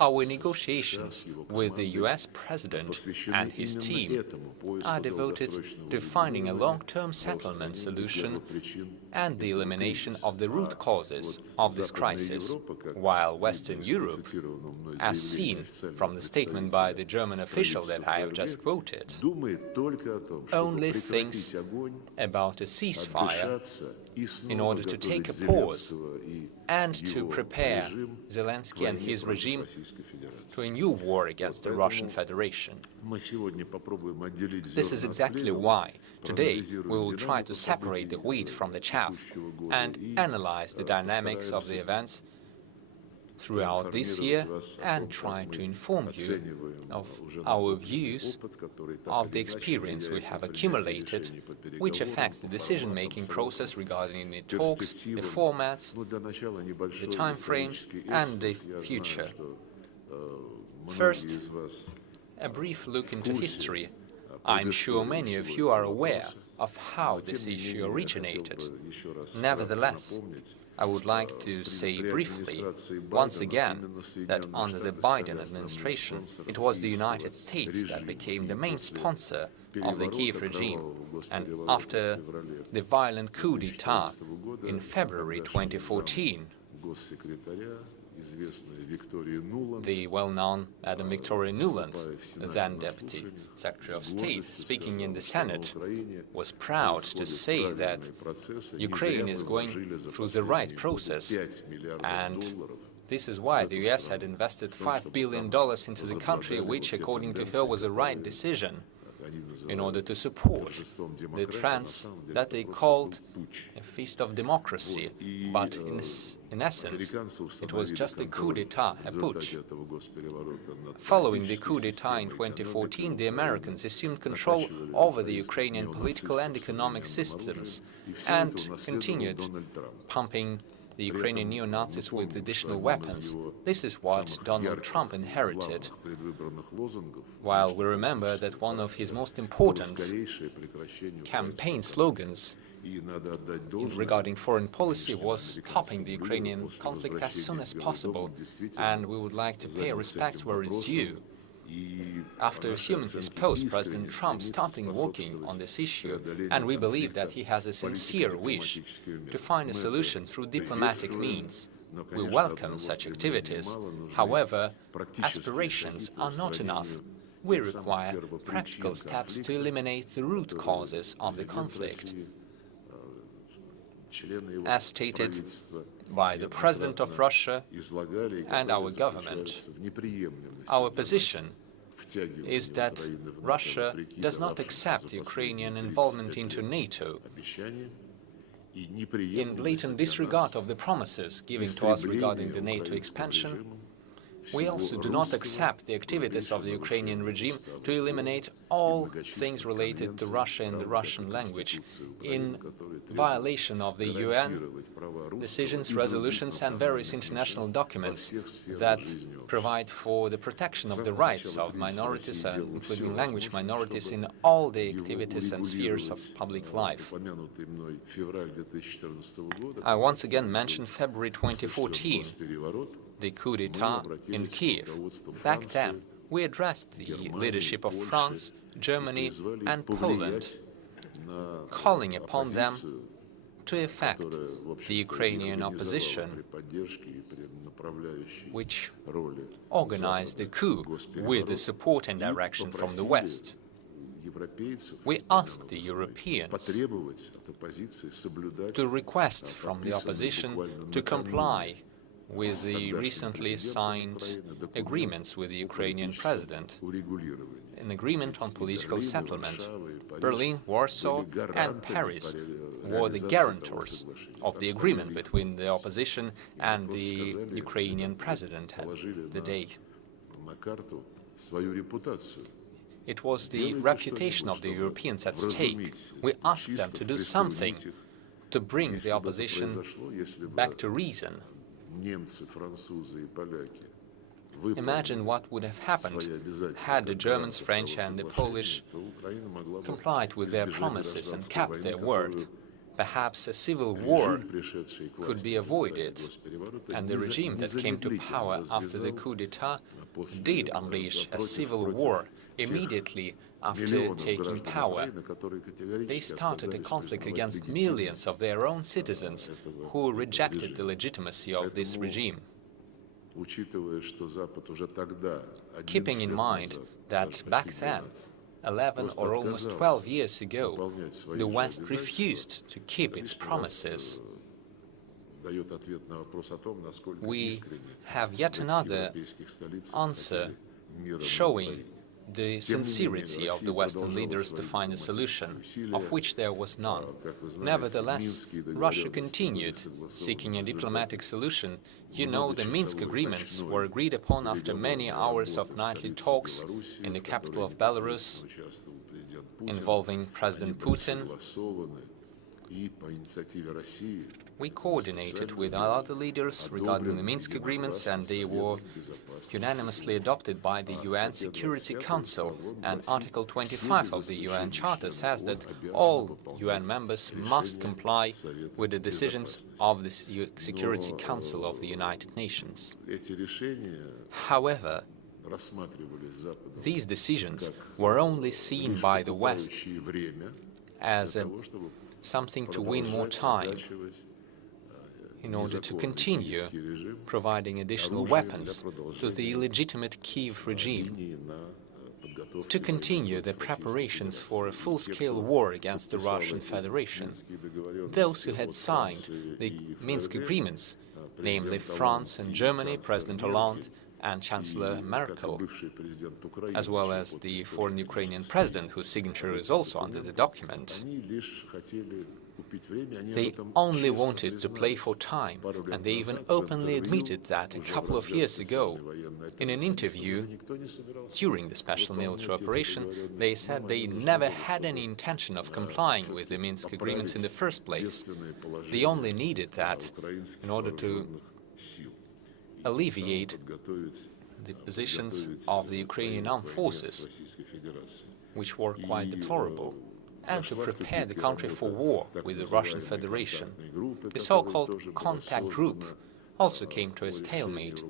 Our negotiations with the US President and his team are devoted to finding a long-term settlement solution and the elimination of the root causes of this crisis, while Western Europe, as seen from the statement by the German official that I have just quoted, only thinks about a ceasefire in order to take a pause and to prepare Zelensky and his regime to a new war against the Russian Federation. This is exactly why today we will try to separate the wheat from the chaff and analyze the dynamics of the events throughout this year and try to inform you of our views of the experience we have accumulated, which affects the decision-making process regarding the talks, the formats, the time frames and the future. First, a brief look into history. I'm sure many of you are aware of how this issue originated. Nevertheless, I would like to say briefly, once again, that under the Biden administration, it was the United States that became the main sponsor of the Kiev regime, and after the violent coup d'etat in February 2014, the well-known Madam Victoria Nuland, then Deputy Secretary of State, speaking in the Senate, was proud to say that Ukraine is going through the right process, and this is why the US had invested $5 billion into the country, which, according to her, was a right decision in order to support the trends that they called a feast of democracy, but in essence, it was just a coup d'etat, a putsch. Following the coup d'etat in 2014, the Americans assumed control over the Ukrainian political and economic systems and continued pumping the Ukrainian neo-Nazis with additional weapons. This is what Donald Trump inherited, while we remember that one of his most important campaign slogans regarding foreign policy was stopping the Ukrainian conflict as soon as possible, and we would like to pay respect where it's due. After assuming his post, President Trump started working on this issue, and we believe that he has a sincere wish to find a solution through diplomatic means. We welcome such activities. However, aspirations are not enough. We require practical steps to eliminate the root causes of the conflict. As stated by the President of Russia and our government, our position is that Russia does not accept Ukrainian involvement into NATO in blatant disregard of the promises given to us regarding the NATO expansion. We also do not accept the activities of the Ukrainian regime to eliminate all things related to Russia and the Russian language, in violation of the UN decisions, resolutions and various international documents that provide for the protection of the rights of minorities, including language minorities, in all the activities and spheres of public life. I once again mentioned February 2014. The coup d'etat in Kiev. Back then, we addressed the leadership of France, Germany and Poland, calling upon them to effect the Ukrainian opposition, which organized the coup with the support and direction from the West. We asked the Europeans to request from the opposition to comply with the recently signed agreements with the Ukrainian president, an agreement on political settlement. Berlin, Warsaw and Paris were the guarantors of the agreement between the opposition and the Ukrainian president at the day. It was the reputation of the Europeans at stake. We asked them to do something to bring the opposition back to reason. Imagine what would have happened had the Germans, French and the Polish complied with their promises and kept their word. perhaps a civil war could be avoided, and the regime that came to power after the coup d'etat did unleash a civil war immediately after taking power. They started a conflict against millions of their own citizens who rejected the legitimacy of this regime. Keeping in mind that back then, 11 or almost 12 years ago, the West refused to keep its promises, we have yet another answer showing the sincerity of the Western leaders to find a solution, of which there was none. Nevertheless, Russia continued seeking a diplomatic solution. You know, the Minsk agreements were agreed upon after many hours of nightly talks in the capital of Belarus, involving President Putin. We coordinated with our other leaders regarding the Minsk agreements, and they were unanimously adopted by the UN Security Council. And Article 25 of the UN Charter says that all UN members must comply with the decisions of the Security Council of the United Nations. However, these decisions were only seen by the West as something to win more time in order to continue providing additional weapons to the illegitimate Kiev regime, to continue the preparations for a full-scale war against the Russian Federation. Those who had signed the Minsk agreements, namely France and Germany, President Hollande and Chancellor Merkel, as well as the foreign Ukrainian president, whose signature is also under the document, they only wanted to play for time, and they even openly admitted that a couple of years ago. In an interview during the special military operation, they said they never had any intention of complying with the Minsk agreements in the first place. They only needed that in order to alleviate the positions of the Ukrainian armed forces, which were quite deplorable, and to prepare the country for war with the Russian Federation. The so-called contact group also came to a stalemate.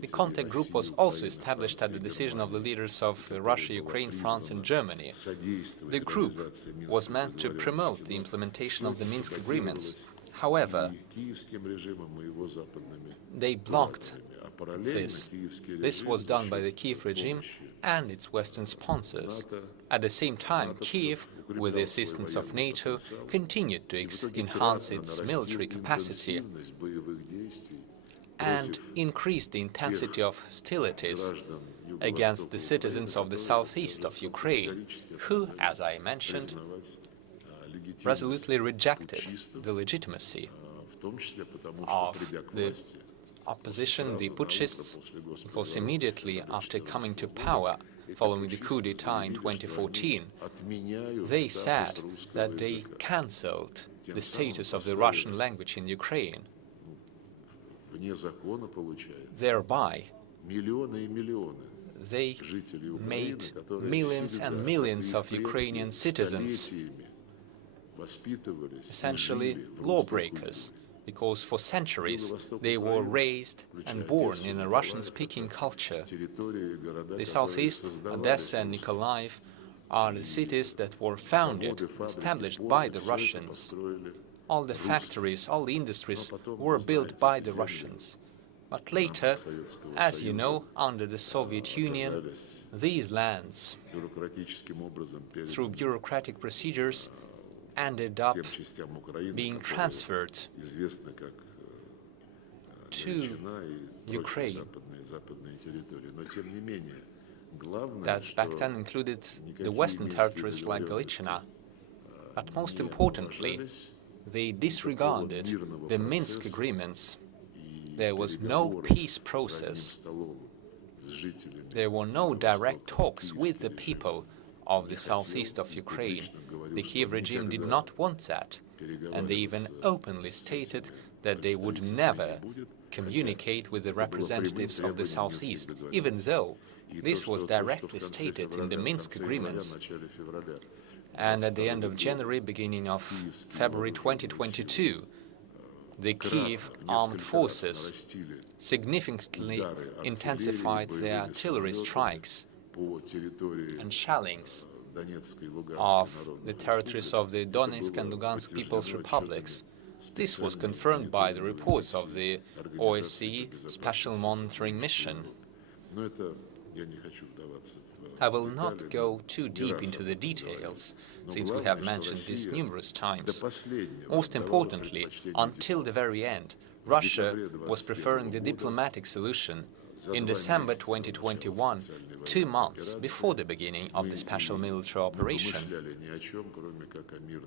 The contact group was also established at the decision of the leaders of Russia, Ukraine, France and Germany. The group was meant to promote the implementation of the Minsk agreements. However, they blocked this. This was done by the Kiev regime and its Western sponsors. At the same time, Kiev, with the assistance of NATO, continued to enhance its military capacity and increase the intensity of hostilities against the citizens of the southeast of Ukraine, who, as I mentioned, resolutely rejected the legitimacy of the opposition, the putschists, because immediately after coming to power following the coup d'etat in 2014, they said that they cancelled the status of the Russian language in Ukraine. Thereby, they made millions and millions of Ukrainian citizens essentially lawbreakers, because for centuries they were raised and born in a Russian-speaking culture. The southeast, Odessa and Nikolaev, are the cities that were founded, established by the Russians. All the factories, all the industries were built by the Russians. But later, as you know, under the Soviet Union, these lands, through bureaucratic procedures, ended up being transferred to Ukraine. That back then included the western territories like Galician. But most importantly, they disregarded the Minsk agreements. There was no peace process. There were no direct talks with the people of the southeast of Ukraine. The Kiev regime did not want that, and they even openly stated that they would never communicate with the representatives of the southeast, even though this was directly stated in the Minsk agreements. And at the end of January, beginning of February 2022, the Kiev armed forces significantly intensified their artillery strikes and shellings of the territories of the Donetsk and Lugansk People's Republics. This was confirmed by the reports of the OSCE Special Monitoring Mission. I will not go too deep into the details, since we have mentioned this numerous times. Most importantly, until the very end, Russia was preferring the diplomatic solution. In December 2021, 2 months before the beginning of the special military operation,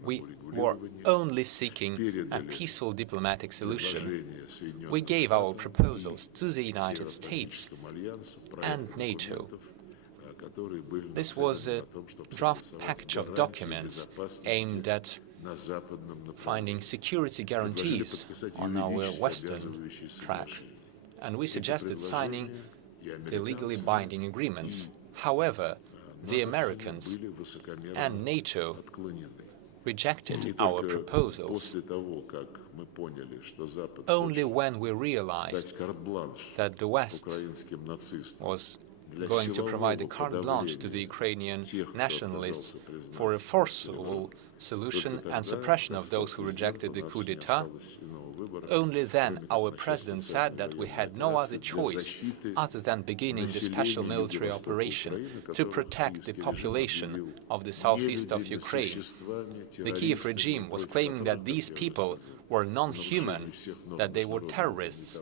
we were only seeking a peaceful diplomatic solution. We gave our proposals to the United States and NATO. This was a draft package of documents aimed at finding security guarantees on our western track, and we suggested signing the legally binding agreements. However, the Americans and NATO rejected our proposals. Only when we realized that the West was going to provide a carte blanche to the Ukrainian nationalists for a forcible solution and suppression of those who rejected the coup d'etat, only then our president said that we had no other choice other than beginning the special military operation to protect the population of the southeast of Ukraine. The Kiev regime was claiming that these people were non-human, that they were terrorists,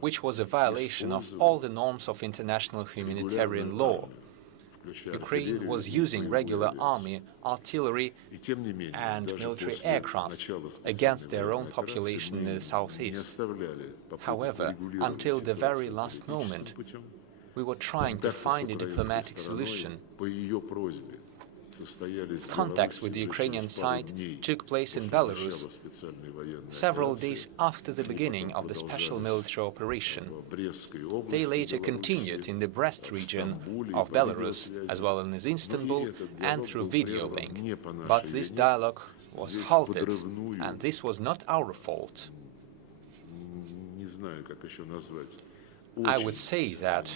which was a violation of all the norms of international humanitarian law. Ukraine was using regular army, artillery and military aircraft against their own population in the southeast. However, until the very last moment, we were trying to find a diplomatic solution. Contacts with the Ukrainian side took place in Belarus several days after the beginning of the special military operation. They later continued in the Brest region of Belarus, as well as Istanbul, and through video link. But this dialogue was halted, and this was not our fault. I would say that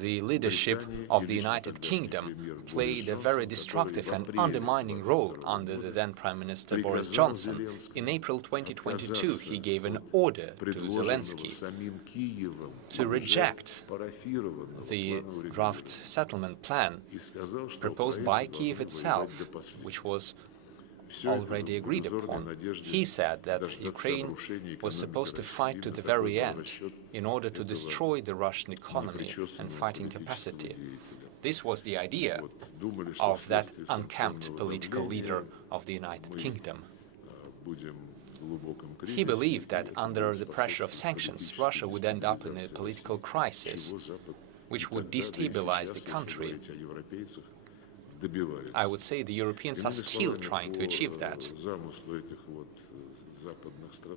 the leadership of the United Kingdom played a very destructive and undermining role under the then Prime Minister Boris Johnson. In April 2022, he gave an order to Zelensky to reject the draft settlement plan proposed by Kiev itself, which was already agreed upon. He said that Ukraine was supposed to fight to the very end in order to destroy the Russian economy and fighting capacity. This was the idea of that unkempt political leader of the United Kingdom. He believed that under the pressure of sanctions, Russia would end up in a political crisis, which would destabilize the country. I would say the Europeans are still trying to achieve that.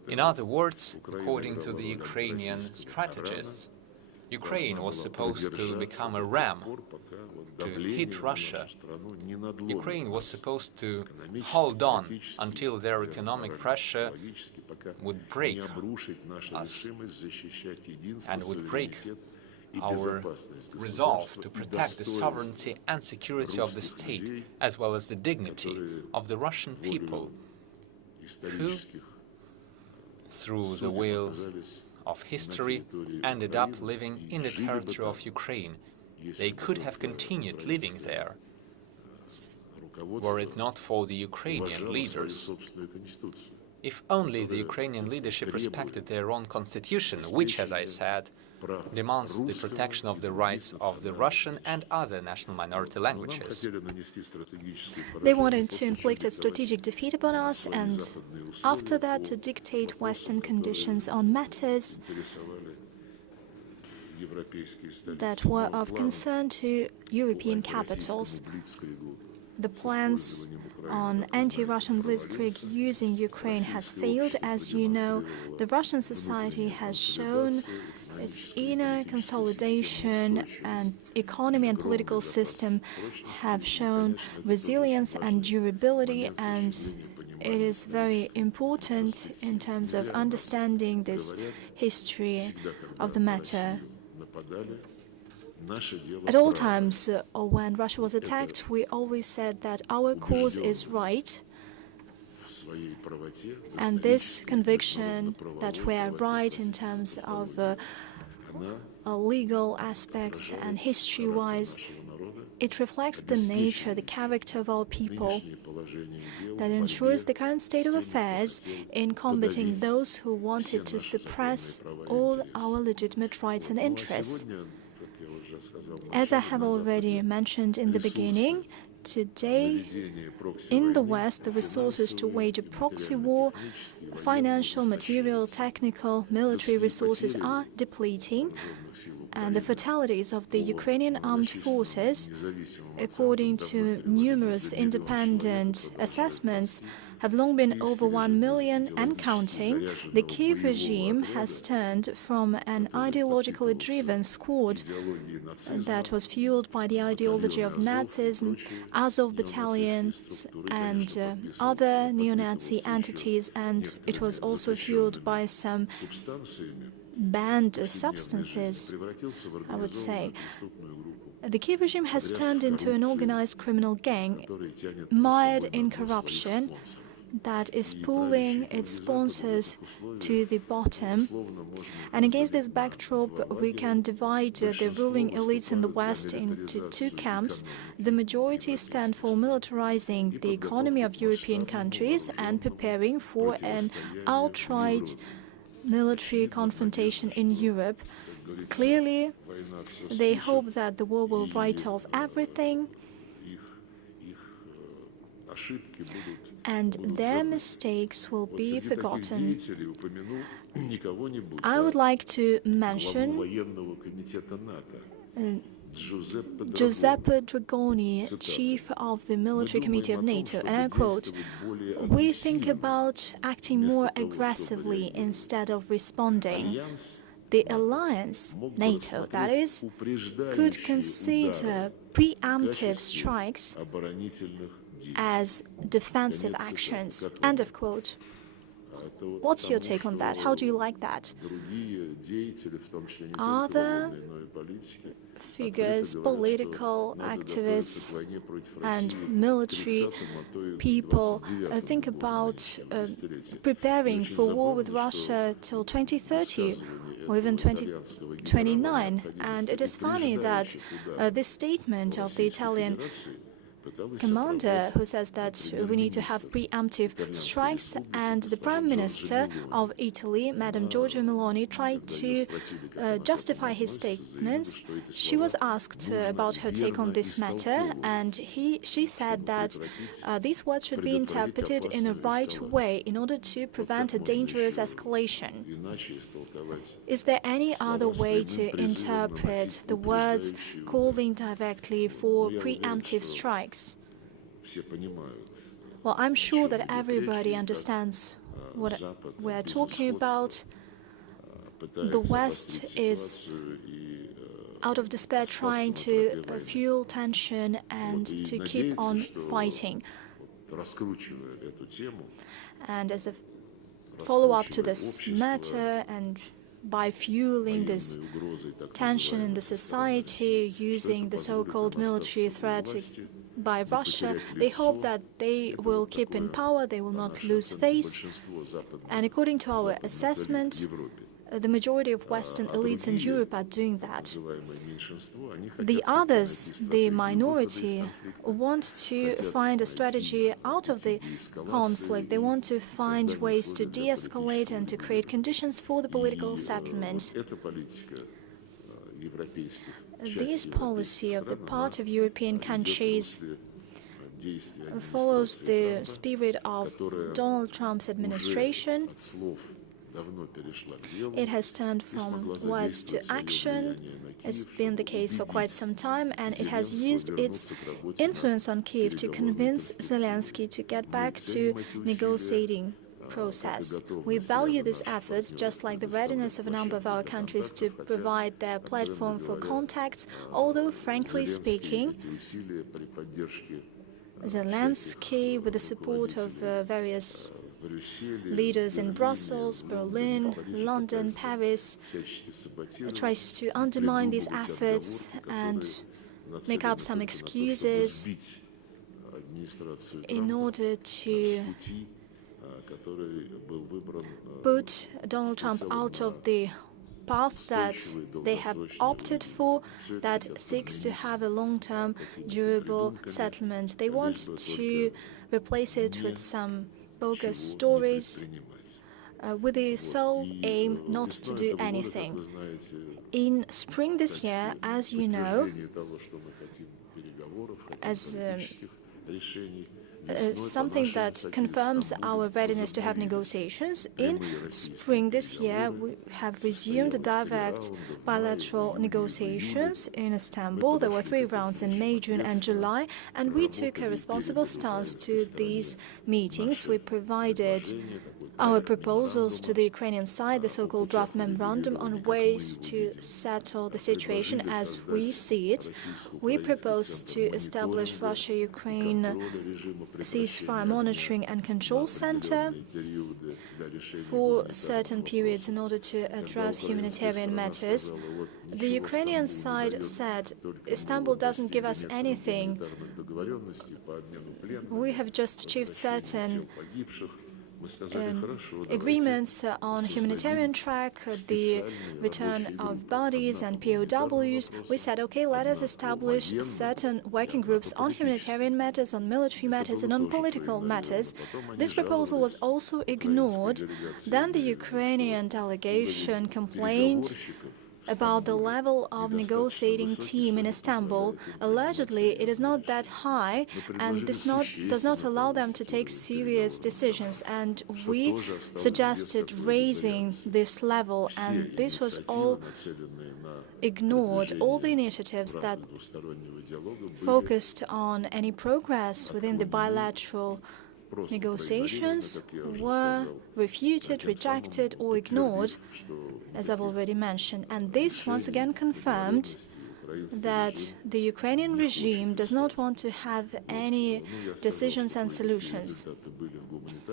In other words, according to the Ukrainian strategists, Ukraine was supposed to become a ram to hit Russia. Ukraine was supposed to hold on until their economic pressure would break us and would break our resolve to protect the sovereignty and security of the state, as well as the dignity of the Russian people, who, through the will of history, ended up living in the territory of Ukraine. They could have continued living there, were it not for the Ukrainian leaders. If only the Ukrainian leadership respected their own constitution, which, as I said, demands the protection of the rights of the Russian and other national minority languages. They wanted to inflict a strategic defeat upon us, and after that to dictate Western conditions on matters that were of concern to European capitals. the plans on anti-Russian blitzkrieg using Ukraine has failed. As you know, the Russian society has shown its inner consolidation, and economy and political system have shown resilience and durability, and it is very important in terms of understanding this history of the matter. At all times when Russia was attacked, we always said that our cause is right, and this conviction that we are right in terms of legal aspects and history-wise, it reflects the nature, the character of our people, that ensures the current state of affairs in combating those who wanted to suppress all our legitimate rights and interests. As I have already mentioned in the beginning, today in the West, the resources to wage a proxy war, financial, material, technical, military resources are depleting, and the fatalities of the Ukrainian armed forces, according to numerous independent assessments, have long been over 1 million and counting. The Kiev regime has turned from an ideologically driven squad that was fueled by the ideology of Nazism, Azov battalions, and other neo-Nazi entities, and it was also fueled by some banned substances, I would say. The Kiev regime has turned into an organized criminal gang mired in corruption that is pulling its sponsors to the bottom. And against this backdrop, we can divide the ruling elites in the West into two camps. The majority stand for militarizing the economy of European countries and preparing for an outright military confrontation in Europe. Clearly, they hope that the war will write off everything, and their mistakes will be forgotten. I would like to mention Giuseppe Dragoni, chief of the military committee of NATO, and I quote, "We think about acting more aggressively instead of responding. The alliance, NATO that is, could consider preemptive strikes as defensive actions." End of quote. What's your take on that? How do you like that? Other figures, political activists and military people think about preparing for war with Russia till 2030 or even 2029. And it is funny that this statement of the Italian commander, who says that we need to have preemptive strikes, and the Prime Minister of Italy, Madame Giorgia Meloni, tried to justify his statements. She was asked about her take on this matter, and she said that these words should be interpreted in a right way in order to prevent a dangerous escalation. Is there any other way to interpret the words calling directly for preemptive strikes? Well, I'm sure that everybody understands what we're talking about. The West is out of despair trying to fuel tension and to keep on fighting. And as a follow-up to this matter, and by fueling this tension in the society, using the so-called military threat by Russia, they hope that they will keep in power, they will not lose face. And according to our assessment, the majority of Western elites in Europe are doing that. The others, the minority, want to find a strategy out of the conflict. They want to find ways to de-escalate and to create conditions for the political settlement. This policy of the part of European countries follows the spirit of Donald Trump's administration, It has turned from words to action. It's been the case for quite some time, and it has used its influence on Kyiv to convince Zelensky to get back to negotiating process. We value these efforts, just like the readiness of a number of our countries to provide their platform for contacts, although, frankly speaking, Zelensky, with the support of various leaders in Brussels, Berlin, London, Paris, tries to undermine these efforts and make up some excuses in order to put Donald Trump out of the path that they have opted for, that seeks to have a long-term, durable settlement. They want to replace it with some bogus stories with the sole aim not to do anything. In spring this year, as you know, as something that confirms our readiness to have negotiations, in spring this year we have resumed direct bilateral negotiations in Istanbul. There were 3 rounds in May, June and July, and we took a responsible stance to these meetings. We provided our proposals to the Ukrainian side, the so-called draft memorandum on ways to settle the situation as we see it. We proposed to establish Russia-Ukraine ceasefire monitoring and control center for certain periods in order to address humanitarian matters. The Ukrainian side said Istanbul doesn't give us anything. We have just achieved certain agreements on humanitarian track, the return of bodies and POWs. We said, okay, let us establish certain working groups on humanitarian matters, on military matters, and on political matters. This proposal was also ignored. Then the Ukrainian delegation complained about the level of negotiating team in Istanbul. Allegedly, it is not that high, and this does not allow them to take serious decisions. And we suggested raising this level, and this was all ignored. All the initiatives that focused on any progress within the bilateral negotiations were refuted, rejected, or ignored, as I've already mentioned. And this once again confirmed that the Ukrainian regime does not want to have any decisions and solutions.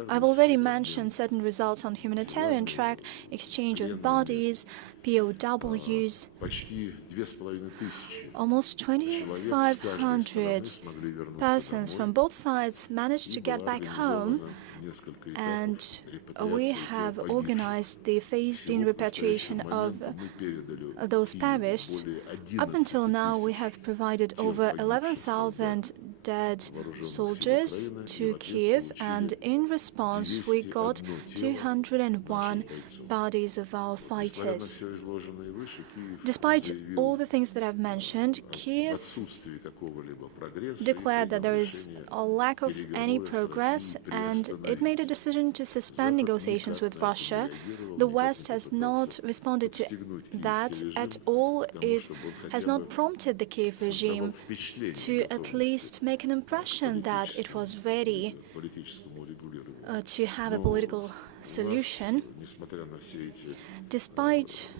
I've already mentioned certain results on humanitarian track, exchange of bodies, POWs. Almost 2,500 persons from both sides managed to get back home, and we have organized the phased-in repatriation of those perished. Up until now, we have provided over 11,000 dead soldiers to Kyiv, and in response, we got 201 bodies of our fighters. Despite all the things that I've mentioned, Kyiv declared that there is a lack of any progress, and it made a decision to suspend negotiations with Russia. The West has not responded to that at all. It has not prompted the Kyiv regime to at least make an impression that it was ready to have a political solution. Despite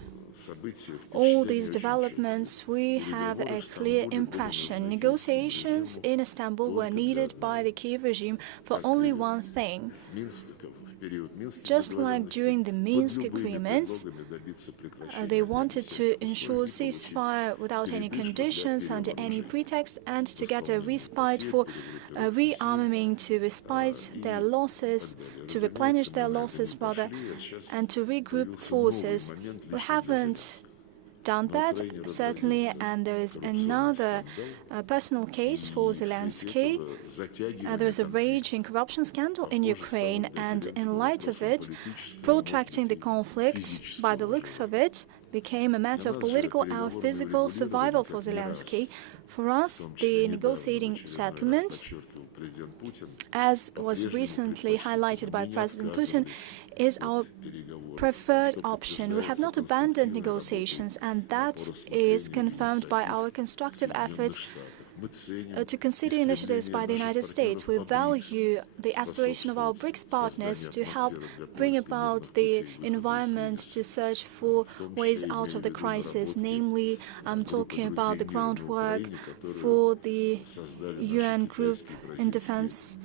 all these developments, we have a clear impression. Negotiations in Istanbul were needed by the Kyiv regime for only one thing. Just like during the Minsk agreements, they wanted to ensure ceasefire without any conditions, under any pretext, and to get a respite for rearming, to respite their losses, to replenish their losses, rather, and to regroup forces. We haven't done that, certainly, and there is another personal case for Zelensky. There is a raging corruption scandal in Ukraine, and in light of it, protracting the conflict, by the looks of it, became a matter of political or physical survival for Zelensky. For us, the negotiating settlement as was recently highlighted by President Putin, is our preferred option. We have not abandoned negotiations, and that is confirmed by our constructive efforts to consider initiatives by the United States. We value the aspiration of our BRICS partners to help bring about the environment to search for ways out of the crisis. Namely, I'm talking about the groundwork for the UN group in defense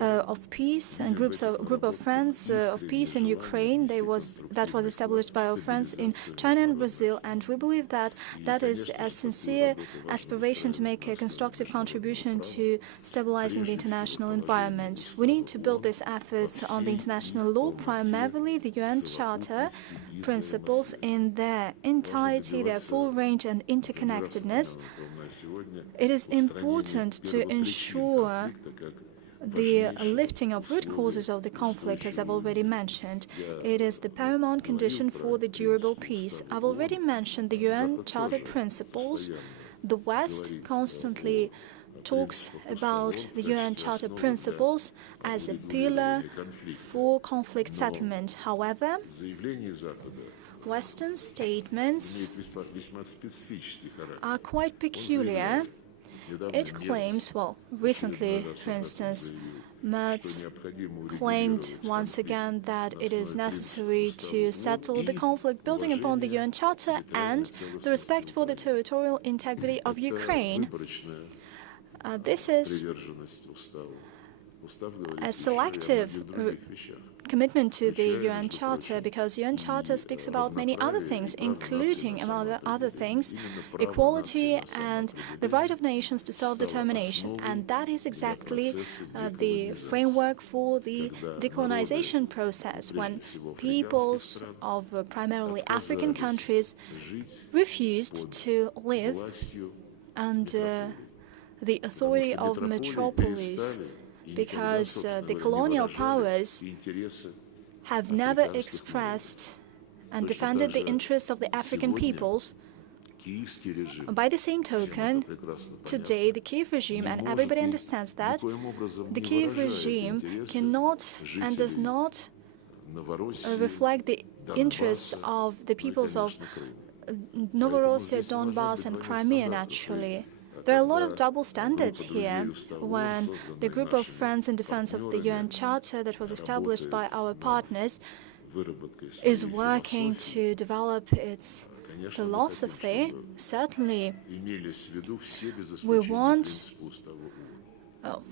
of peace and group of friends of peace in Ukraine. That was established by our friends in China and Brazil, and we believe that that is a sincere aspiration to make a constructive contribution to stabilizing the international environment. We need to build these efforts on the international law, primarily the UN Charter principles in their entirety, their full range and interconnectedness. It is important to ensure the lifting of root causes of the conflict, as I've already mentioned. It is the paramount condition for the durable peace. I've already mentioned the UN Charter principles. The West constantly talks about the UN Charter principles as a pillar for conflict settlement. However, Western statements are quite peculiar. It claims, well, recently, for instance, Merz claimed once again that it is necessary to settle the conflict building upon the UN Charter and the respect for the territorial integrity of Ukraine. This is a selective commitment to the UN Charter, because UN Charter speaks about many other things, including, among other things, equality and the right of nations to self-determination. And that is exactly the framework for the decolonization process, when peoples of primarily African countries refused to live under the authority of metropolis, because the colonial powers have never expressed and defended the interests of the African peoples. By the same token, today the Kiev regime, and everybody understands that, the Kiev regime cannot and does not reflect the interests of the peoples of Novorossiya, Donbass and Crimea, naturally. There are a lot of double standards here when the group of friends in defense of the UN Charter that was established by our partners is working to develop its philosophy. Certainly, we want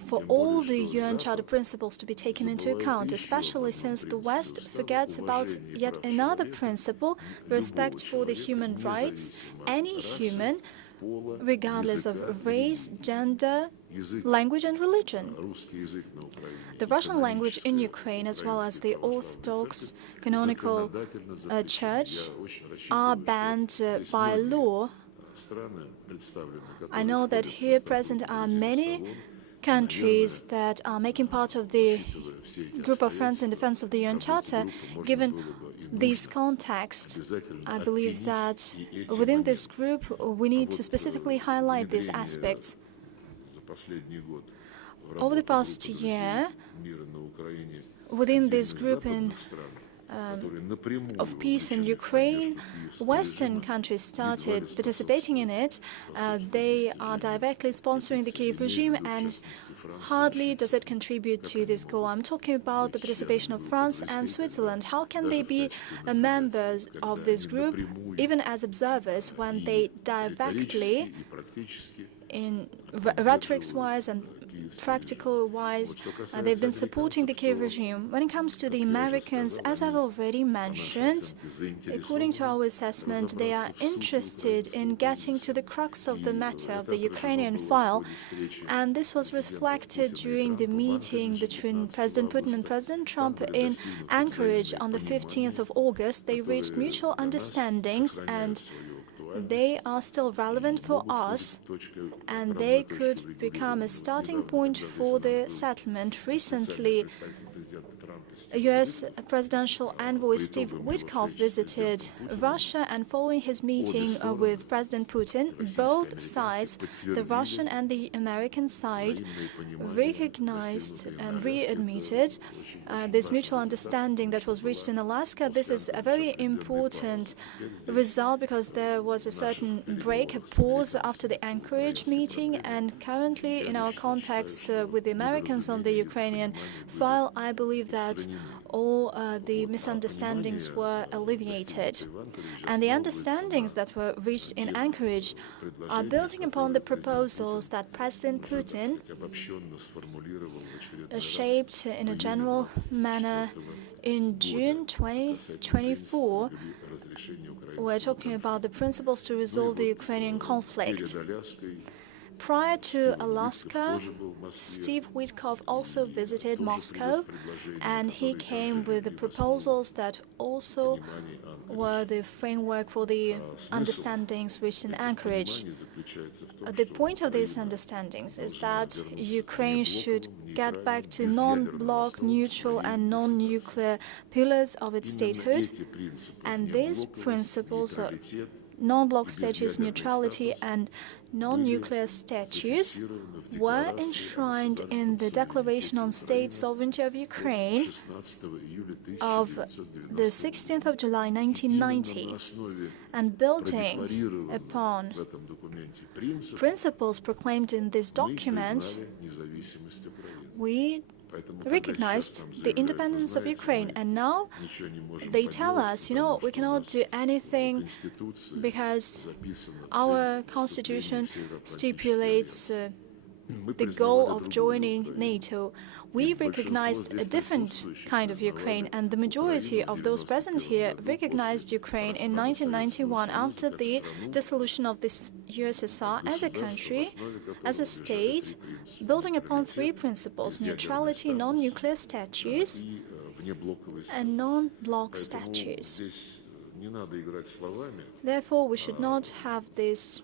for all the UN Charter principles to be taken into account, especially since the West forgets about yet another principle, respect for the human rights. Any human, regardless of race, gender, language and religion. The Russian language in Ukraine, as well as the Orthodox canonical church, are banned by law. I know that here present are many countries that are making part of the group of friends in defense of the UN Charter. Given this context, I believe that within this group we need to specifically highlight these aspects. Over the past year, within this group of peace in Ukraine, Western countries started participating in it. They are directly sponsoring the Kiev regime, and hardly does it contribute to this goal. I'm talking about the participation of France and Switzerland. How can they be members of this group, even as observers, when they directly, in rhetorics-wise and practical-wise, they've been supporting the Kiev regime? When it comes to the Americans, as I've already mentioned, according to our assessment, they are interested in getting to the crux of the matter of the Ukrainian file, and this was reflected during the meeting between President Putin and President Trump in Anchorage on the 15th of August. They reached mutual understandings, and they are still relevant for us, and they could become a starting point for the settlement. Recently, U.S. presidential envoy Steve Witkoff visited Russia, and following his meeting with President Putin, both sides, the Russian and the American side, recognized and readmitted this mutual understanding that was reached in Alaska. This is a very important result because there was a certain break, a pause after the Anchorage meeting, and currently in our contacts with the Americans on the Ukrainian file, I believe that all the misunderstandings were alleviated. And the understandings that were reached in Anchorage are building upon the proposals that President Putin shaped in a general manner in June 2024. We're talking about the principles to resolve the Ukrainian conflict. Prior to Alaska, Steve Witkoff also visited Moscow, and he came with the proposals that also were the framework for the understandings reached in Anchorage. The point of these understandings is that Ukraine should get back to non-bloc, neutral and non-nuclear pillars of its statehood, and these principles are non-bloc status, neutrality and non-nuclear status were enshrined in the Declaration on State Sovereignty of Ukraine of the 16th of July 1990, and building upon principles proclaimed in this document, we recognized the independence of Ukraine, and now they tell us, we cannot do anything because our constitution stipulates the goal of joining NATO. We recognized a different kind of Ukraine, and the majority of those present here recognized Ukraine in 1991 after the dissolution of the USSR as a country, as a state, building upon three principles: neutrality, non-nuclear status, and non-bloc status. Therefore, we should not have this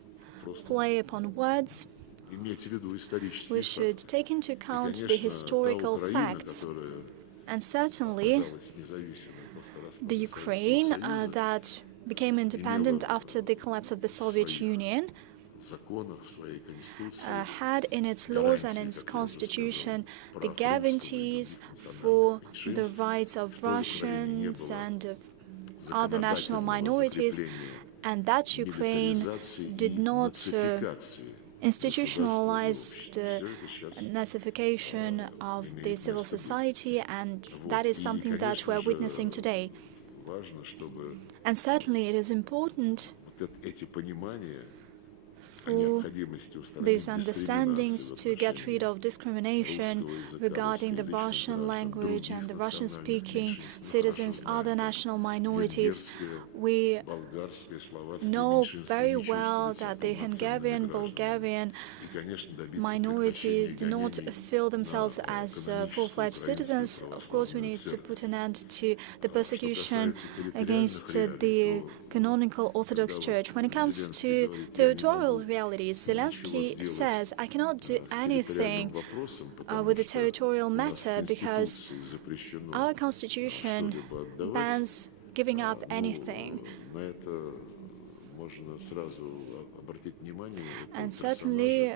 play upon words. We should take into account the historical facts. And certainly, the Ukraine that became independent after the collapse of the Soviet Union had in its laws and in its constitution the guarantees for the rights of Russians and of other national minorities, and that Ukraine did not institutionalized Nazification of the civil society, and that is something that we're witnessing today. And certainly it is important for these understandings to get rid of discrimination regarding the Russian language and the Russian-speaking citizens, other national minorities. We know very well that the Hungarian, Bulgarian minority do not feel themselves as full-fledged citizens. Of course, we need to put an end to the persecution against the canonical Orthodox Church. When it comes to territorial realities, Zelensky says, I cannot do anything with the territorial matter because our constitution bans giving up anything. And certainly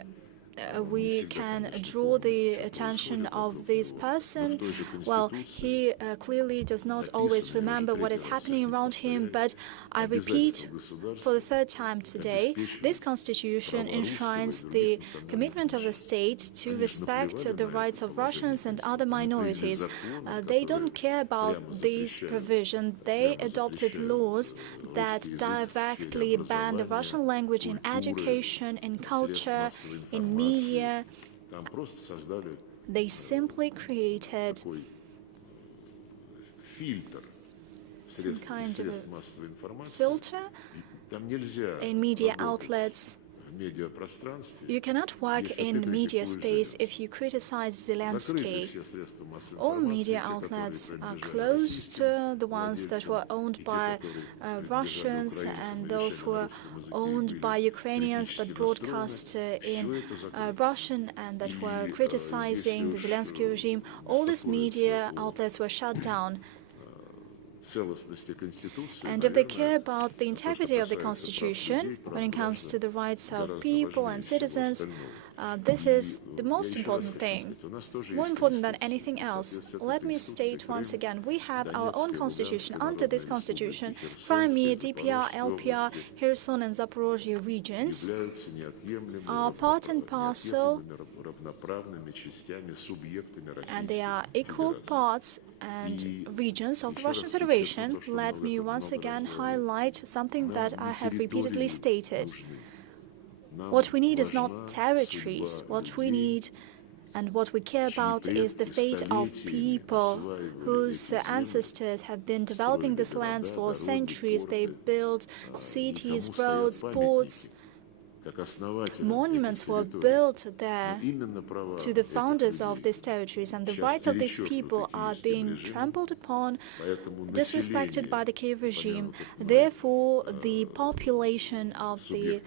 we can draw the attention of this person. Well, he clearly does not always remember what is happening around him, but I repeat for the third time today, this constitution enshrines the commitment of the state to respect the rights of Russians and other minorities. They don't care about these provisions. They adopted laws that directly ban the Russian language in education, in culture, in media. They simply created some kind of a filter in media outlets. You cannot work in media space if you criticize Zelensky. All media outlets are closed, the ones that were owned by Russians and those who were owned by Ukrainians but broadcast in Russian and that were criticizing the Zelensky regime. All these media outlets were shut down. And if they care about the integrity of the Constitution, when it comes to the rights of people and citizens, this is the most important thing, more important than anything else. Let me state once again, we have our own constitution. Under this constitution, Crimea, DPR, LPR, Kherson and Zaporozhye regions are part and parcel, and they are equal parts and regions of the Russian Federation. Let me once again highlight something that I have repeatedly stated. What we need is not territories. What we need and what we care about is the fate of people whose ancestors have been developing these lands for centuries. They built cities, roads, ports. Monuments were built there to the founders of these territories, and the rights of these people are being trampled upon, disrespected by the Kiev regime. Therefore, the population of the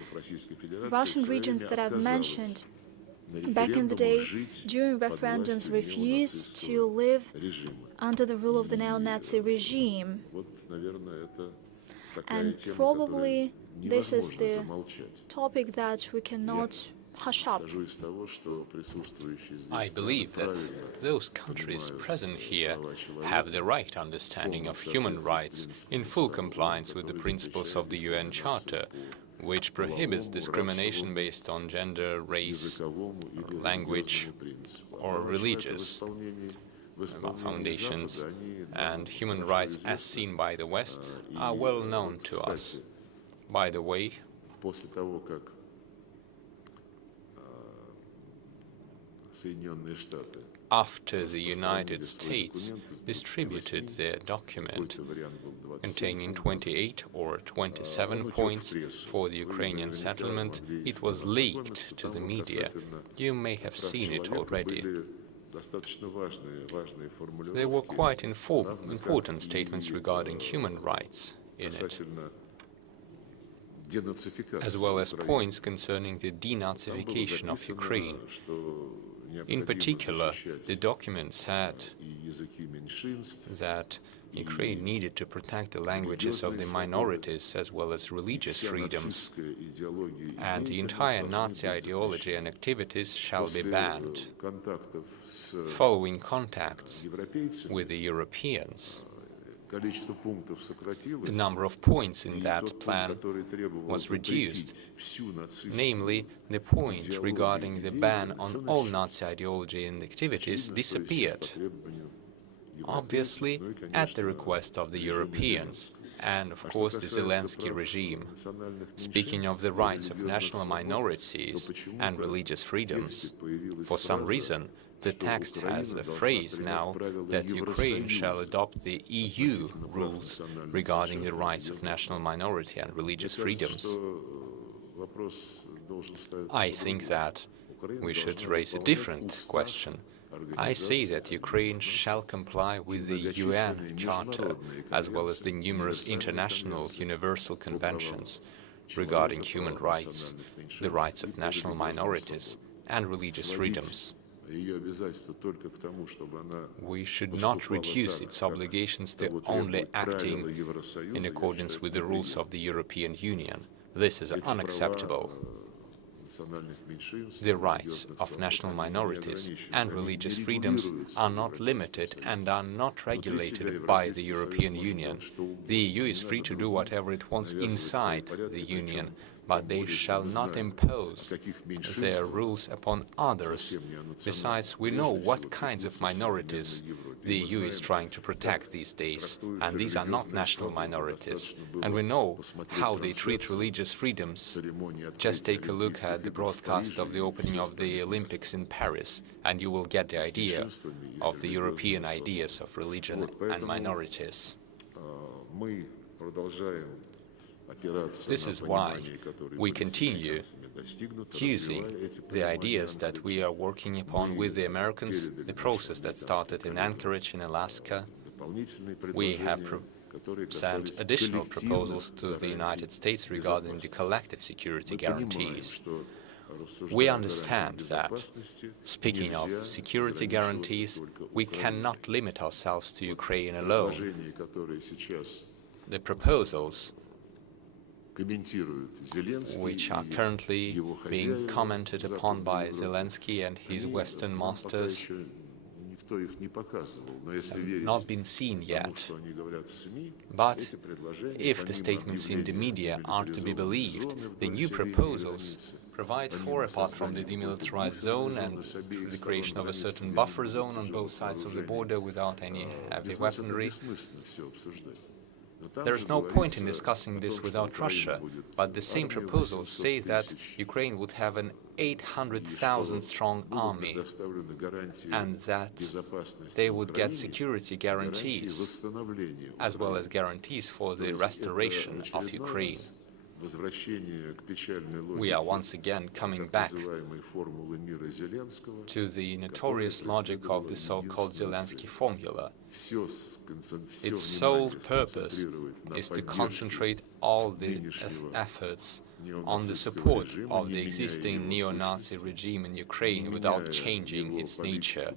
Russian regions that I've mentioned back in the day, during referendums, refused to live under the rule of the neo-Nazi regime. And probably this is the topic that we cannot hush up. I believe that those countries present here have the right understanding of human rights in full compliance with the principles of the UN Charter, which prohibits discrimination based on gender, race, language, or religious foundations, and human rights as seen by the West are well known to us. By the way, after the United States distributed their document containing 28 or 27 points for the Ukrainian settlement, it was leaked to the media. You may have seen it already. There were quite important statements regarding human rights in it, as well as points concerning the denazification of Ukraine. In particular, the document said that Ukraine needed to protect the languages of the minorities as well as religious freedoms, and the entire Nazi ideology and activities shall be banned. Following contacts with the Europeans, the number of points in that plan was reduced, namely, the point regarding the ban on all Nazi ideology and activities disappeared, obviously at the request of the Europeans and, of course, the Zelensky regime. Speaking of the rights of national minorities and religious freedoms, for some reason, the text has a phrase now that Ukraine shall adopt the EU rules regarding the rights of national minority and religious freedoms. I think that we should raise a different question. I say that Ukraine shall comply with the UN Charter as well as the numerous international universal conventions regarding human rights, the rights of national minorities and religious freedoms. We should not reduce its obligations to only acting in accordance with the rules of the European Union. This is unacceptable. The rights of national minorities and religious freedoms are not limited and are not regulated by the European Union. The EU is free to do whatever it wants inside the Union, but they shall not impose their rules upon others. Besides, we know what kinds of minorities the EU is trying to protect these days, and these are not national minorities. And we know how they treat religious freedoms. Just take a look at the broadcast of the opening of the Olympics in Paris, and you will get the idea of the European ideas of religion and minorities. This is why we continue using the ideas that we are working upon with the Americans, the process that started in Anchorage in Alaska. We have sent additional proposals to the United States regarding the collective security guarantees. We understand that, speaking of security guarantees, we cannot limit ourselves to Ukraine alone. The proposals which are currently being commented upon by Zelensky and his Western masters have not been seen yet. But if the statements in the media are to be believed, the new proposals provide for, apart from the demilitarized zone and the creation of a certain buffer zone on both sides of the border without any heavy weaponry. There is no point in discussing this without Russia, but the same proposals say that Ukraine would have an 800,000-strong army and that they would get security guarantees, as well as guarantees for the restoration of Ukraine. We are once again coming back to the notorious logic of the so-called Zelensky formula. Its sole purpose is to concentrate all the efforts on the support of the existing neo-Nazi regime in Ukraine without changing its nature,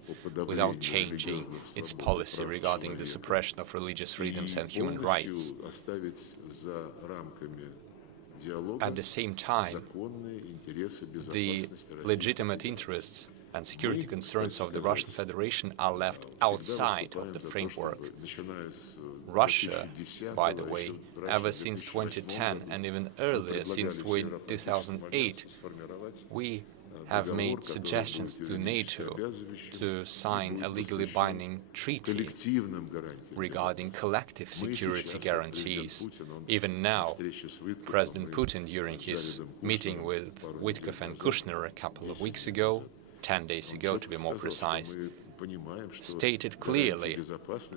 without changing its policy regarding the suppression of religious freedoms and human rights. At the same time, the legitimate interests and security concerns of the Russian Federation are left outside of the framework. Russia, by the way, ever since 2010 and even earlier, since 2008, we have made suggestions to NATO to sign a legally binding treaty regarding collective security guarantees. Even now, President Putin, during his meeting with Witkoff and Kushner a couple of weeks ago, 10 days ago to be more precise, stated clearly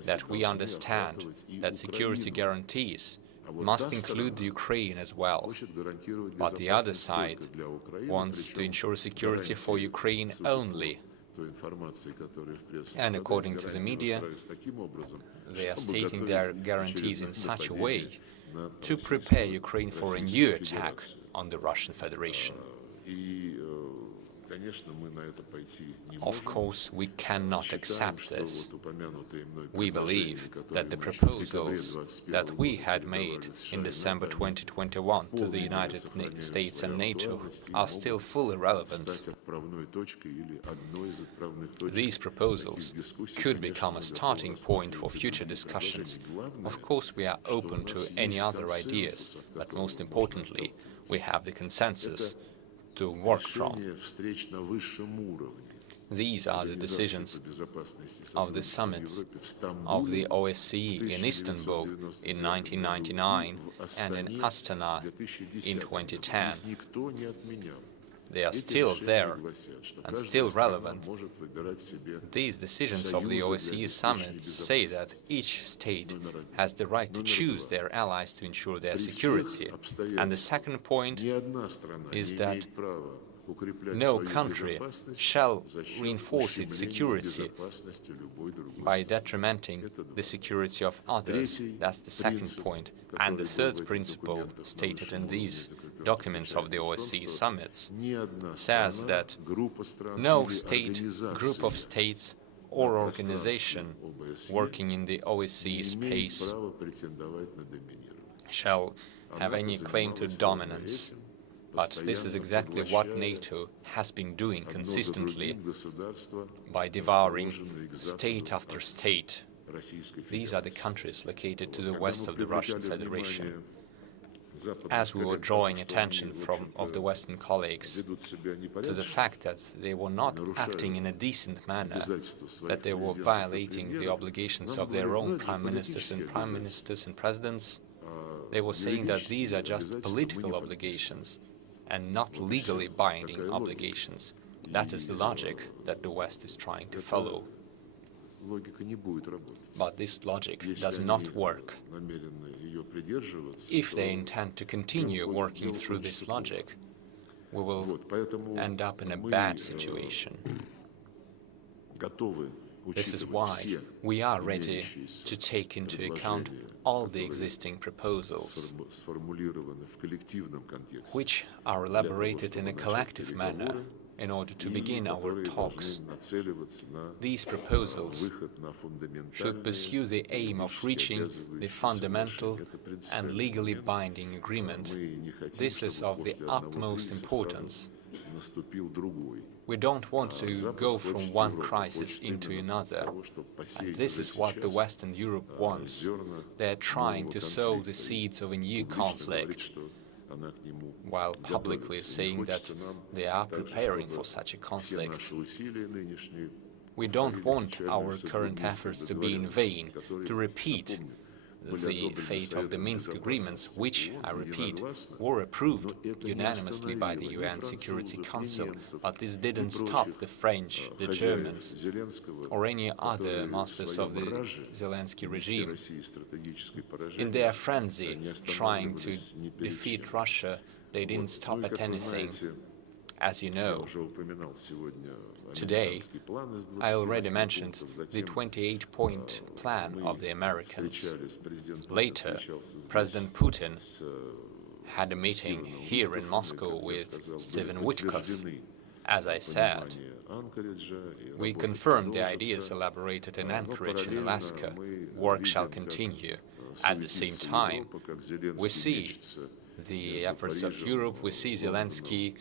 that we understand that security guarantees must include the Ukraine as well, but the other side wants to ensure security for Ukraine only. And according to the media, they are stating their guarantees in such a way to prepare Ukraine for a new attack on the Russian Federation. Of course, we cannot accept this. We believe that the proposals that we had made in December 2021 to the United States and NATO are still fully relevant. These proposals could become a starting point for future discussions. Of course, we are open to any other ideas, but most importantly, we have the consensus to work from. These are the decisions of the summits of the OSCE in Istanbul in 1999 and in Astana in 2010. They are still there and still relevant. These decisions of the OSCE summits say that each state has the right to choose their allies to ensure their security. And the second point is that no country shall reinforce its security by detrimenting the security of others. That's the second point. And the third principle stated in these documents of the OSCE summits says that no state, group of states or organization working in the OSCE space shall have any claim to dominance. But this is exactly what NATO has been doing consistently by devouring state after state. These are the countries located to the west of the Russian Federation. As we were drawing attention of the Western colleagues to the fact that they were not acting in a decent manner, that they were violating the obligations of their own prime ministers and presidents, they were saying that these are just political obligations and not legally binding obligations. That is the logic that the West is trying to follow. But this logic does not work. If they intend to continue working through this logic, we will end up in a bad situation. This is why we are ready to take into account all the existing proposals, which are elaborated in a collective manner in order to begin our talks. These proposals should pursue the aim of reaching the fundamental and legally binding agreement. This is of the utmost importance. We don't want to go from one crisis into another, and this is what the Western Europe wants. They are trying to sow the seeds of a new conflict, while publicly saying that they are preparing for such a conflict. We don't want our current efforts to be in vain, to repeat the fate of the Minsk agreements, which, I repeat, were approved unanimously by the UN Security Council, but this didn't stop the French, the Germans, or any other masters of the Zelensky regime in their frenzy trying to defeat Russia. They didn't stop at anything. As you know, today, I already mentioned the 28-point plan of the Americans. Later, President Putin had a meeting here in Moscow with Stephen Witkoff. As I said, we confirmed the ideas elaborated in Anchorage in Alaska. Work shall continue. At the same time, we see the efforts of Europe, we see Zelensky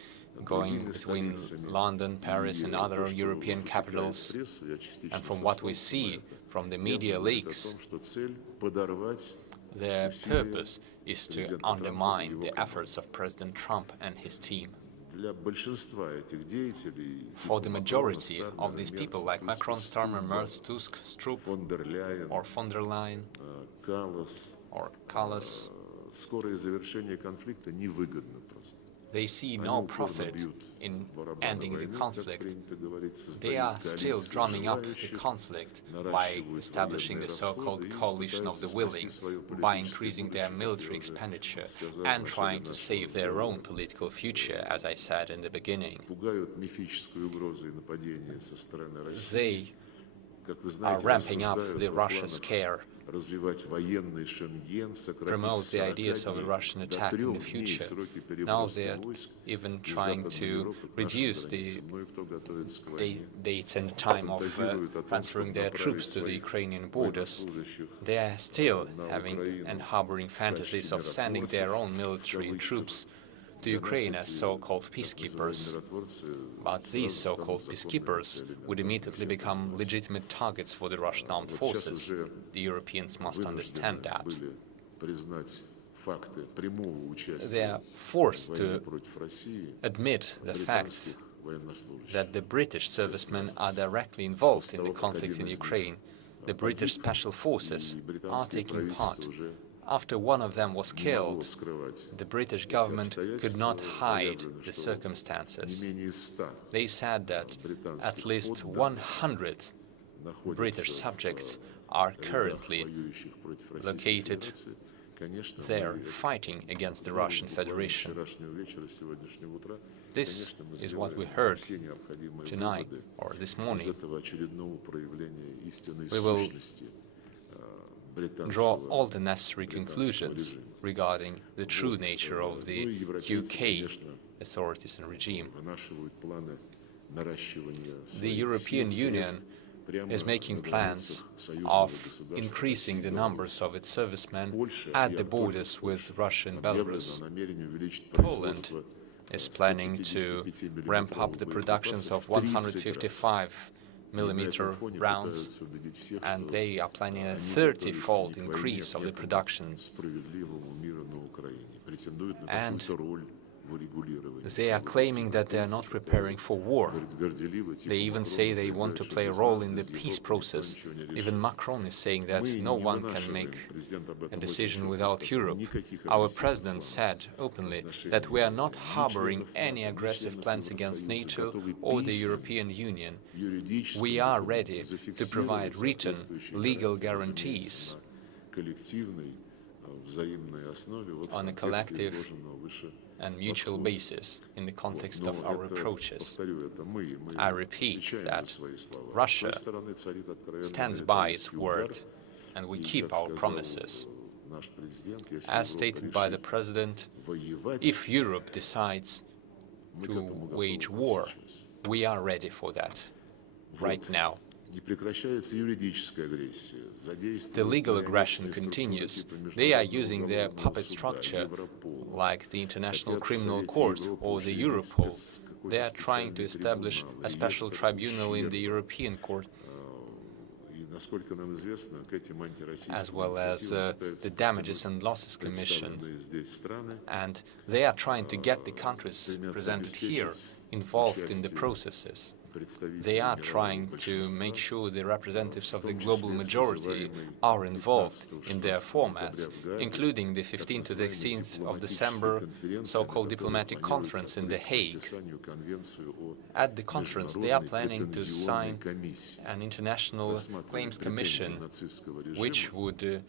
going between London, Paris and other European capitals, and from what we see from the media leaks, their purpose is to undermine the efforts of President Trump and his team. For the majority of these people, like Macron, Starmer, Merz, Tusk, Stroop, or von der Leyen, or Kallas, they see no profit in ending the conflict. They are still drumming up the conflict by establishing the so-called coalition of the willing, by increasing their military expenditure and trying to save their own political future, as I said in the beginning. They are ramping up the Russia scare, promote the ideas of a Russian attack in the future. Now they're even trying to reduce the dates and time of transferring their troops to the Ukrainian borders. They are still having and harboring fantasies of sending their own military troops to Ukraine as so-called peacekeepers. But these so-called peacekeepers would immediately become legitimate targets for the Russian armed forces. The Europeans must understand that. They are forced to admit the fact that the British servicemen are directly involved in the conflict in Ukraine. The British special forces are taking part. After one of them was killed, the British government could not hide the circumstances. They said that at least 100 British subjects are currently located there fighting against the Russian Federation. This is what we heard tonight or this morning. We will draw all the necessary conclusions regarding the true nature of the UK authorities and regime. The European Union is making plans of increasing the numbers of its servicemen at the borders with Russia and Belarus. Poland is planning to ramp up the productions of 155mm rounds, and they are planning a 30-fold increase of the production. And They are claiming that they are not preparing for war. They even say they want to play a role in the peace process. Even Macron is saying that no one can make a decision without Europe. Our president said openly that we are not harboring any aggressive plans against NATO or the European Union. We are ready to provide written legal guarantees on a collective and mutual basis in the context of our approaches. I repeat that Russia stands by its word and we keep our promises. As stated by the President, if Europe decides to wage war, we are ready for that right now. The legal aggression continues. They are using their puppet structure, like the International Criminal Court or the Europol. They are trying to establish a special tribunal in the European Court, as well as the Damages and Losses Commission. And they are trying to get the countries presented here involved in the processes. They are trying to make sure the representatives of the global majority are involved in their formats, including the 15th to the 16th of December so-called diplomatic conference in The Hague. At the conference, they are planning to sign an international claims commission, which would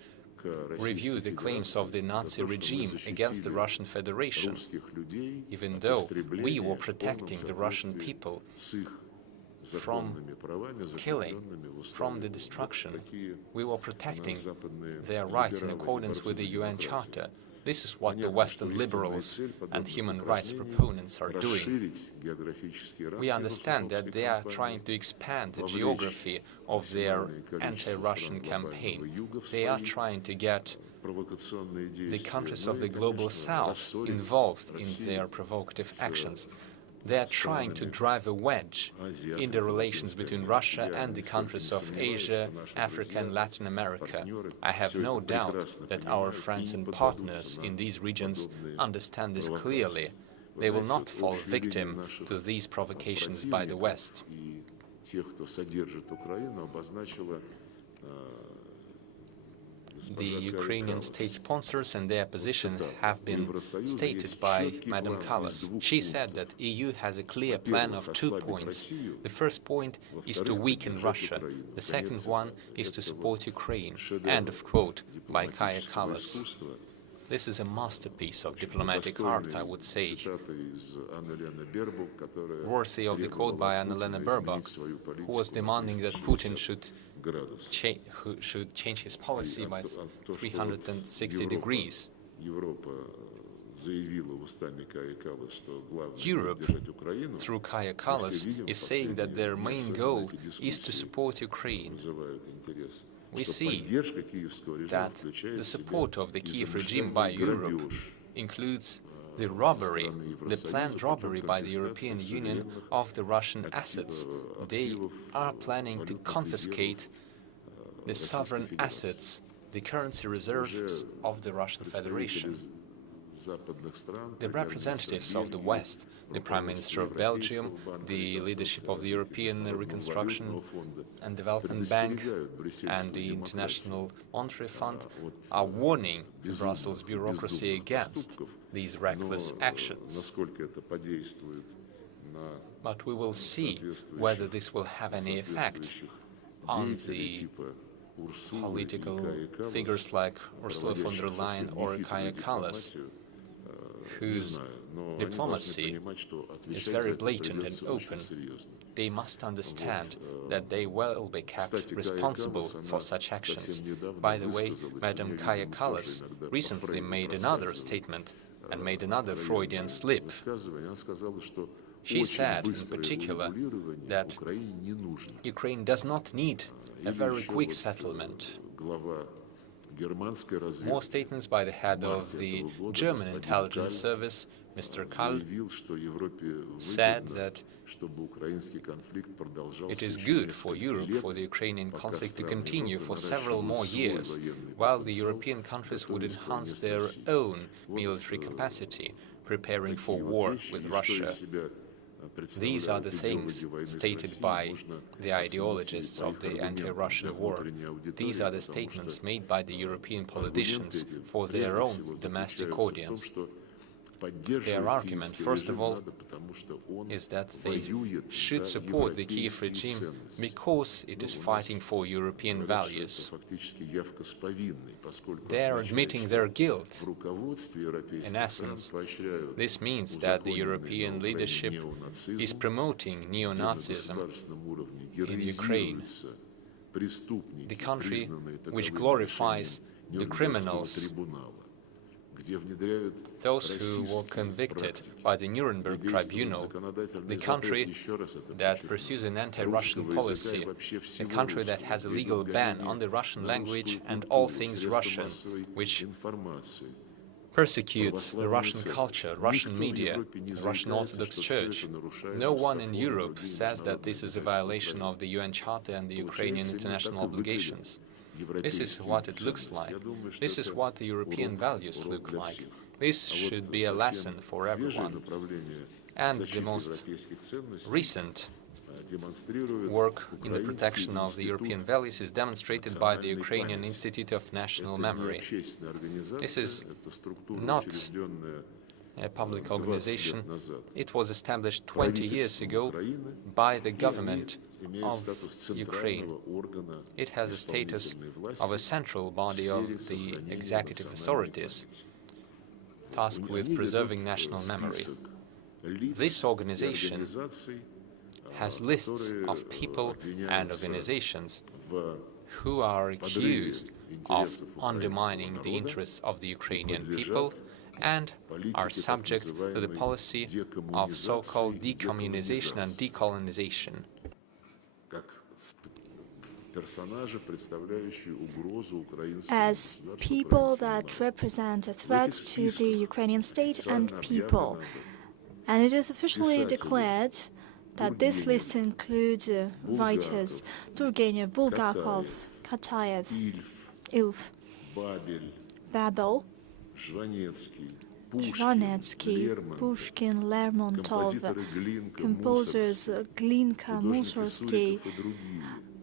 review the claims of the Nazi regime against the Russian Federation. Even though we were protecting the Russian people from killing, from the destruction, we were protecting their rights in accordance with the UN Charter. This is what the Western liberals and human rights proponents are doing. We understand that they are trying to expand the geography of their anti-Russian campaign. They are trying to get the countries of the global south involved in their provocative actions. They are trying to drive a wedge in the relations between Russia and the countries of Asia, Africa and Latin America. I have no doubt that our friends and partners in these regions understand this clearly. They will not fall victim to these provocations by the West. The Ukrainian state sponsors and their position have been stated by Madam Kallas. She said that EU has a clear plan of 2 points. The first point is to weaken Russia. The second one is to support Ukraine. End of quote by Kaja Kallas. This is a masterpiece of diplomatic art, I would say, worthy of the quote by Annalena Baerbock, who was demanding that Putin should change his policy by 360 degrees. Europe, through Kaja Kallas, is saying that their main goal is to support Ukraine. We see that the support of the Kiev regime by Europe includes the robbery, the planned robbery by the European Union of the Russian assets. They are planning to confiscate the sovereign assets, the currency reserves of the Russian Federation. The representatives of the West, the Prime Minister of Belgium, the leadership of the European Reconstruction and Development Bank and the International Monetary Fund are warning the Brussels bureaucracy against these reckless actions. But we will see whether this will have any effect on the political figures like Ursula von der Leyen or Kaja Kallas, whose diplomacy is very blatant and open. They must understand that they will be kept responsible for such actions. By the way, Madam Kaja Kallas recently made another statement and made another Freudian slip. She said, in particular, that Ukraine does not need a very quick settlement. More statements by the head of the German intelligence service, Mr. Kahl, said that it is good for Europe for the Ukrainian conflict to continue for several more years, while the European countries would enhance their own military capacity. preparing for war with Russia. These are the things stated by the ideologists of the anti-Russian war. These are the statements made by the European politicians for their own domestic audience. Their argument, first of all, is that they should support the Kiev regime because it is fighting for European values. They are admitting their guilt. In essence, this means that the European leadership is promoting neo-Nazism in Ukraine, the country which glorifies the criminals, those who were convicted by the Nuremberg Tribunal, the country that pursues an anti-Russian policy, a country that has a legal ban on the Russian language and all things Russian, which persecutes the Russian culture, Russian media, the Russian Orthodox Church. No one in Europe says that this is a violation of the UN Charter and the Ukrainian international obligations. This is what it looks like. This is what the European values look like. This should be a lesson for everyone. And the most recent work in the protection of the European values is demonstrated by the Ukrainian Institute of National Memory. This is not a public organization. It was established 20 years ago by the government of Ukraine. It has a status of a central body of the executive authorities tasked with preserving national memory. This organization has lists of people and organizations who are accused of undermining the interests of the Ukrainian people and are subject to the policy of so-called decommunization and decolonization. As people that represent a threat to the Ukrainian state and people. And it is officially declared that this list includes writers Turgenev, Bulgakov, Kataev, Ilf, Babel, Zhvanetsky, Pushkin, Lermontov, composers Glinka, Mussorgsky,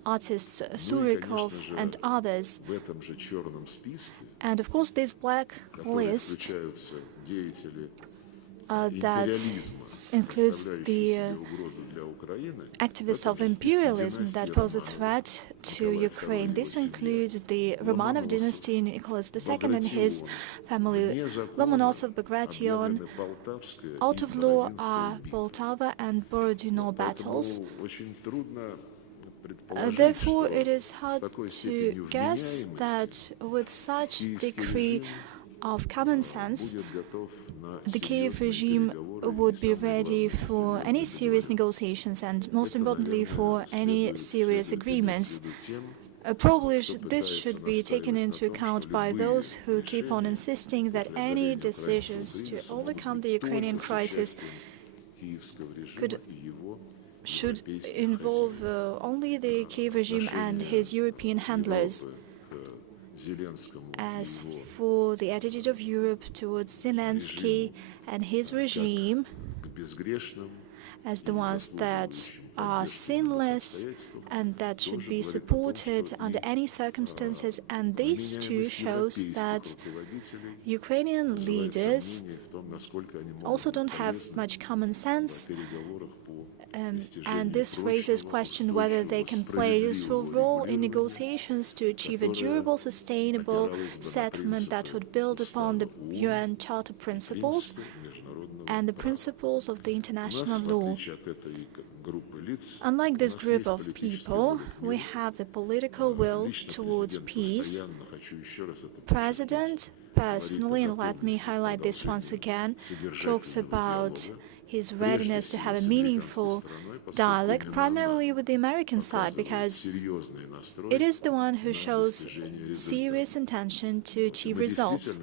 artists Surikov and others. And of course this black list that includes the activists of imperialism that pose a threat to Ukraine. This includes the Romanov dynasty, Nicholas II and his family, Lomonosov, Bagration. Out of law are Poltava and Borodino battles. Therefore, it is hard to guess that with such degree of common sense, the Kiev regime would be ready for any serious negotiations and, most importantly, for any serious agreements. Probably this should be taken into account by those who keep on insisting that any decisions to overcome the Ukrainian crisis should involve only the Kiev regime and his European handlers. As for the attitude of Europe towards Zelensky and his regime, as the ones that are sinless and that should be supported under any circumstances, and this too shows that Ukrainian leaders also don't have much common sense. And this raises question whether they can play a useful role in negotiations to achieve a durable, sustainable settlement that would build upon the UN Charter principles and the principles of the international law. Unlike this group of people, we have the political will towards peace. President, personally, and let me highlight this once again, talks about his readiness to have a meaningful dialogue, primarily with the American side, because it is the one who shows serious intention to achieve results.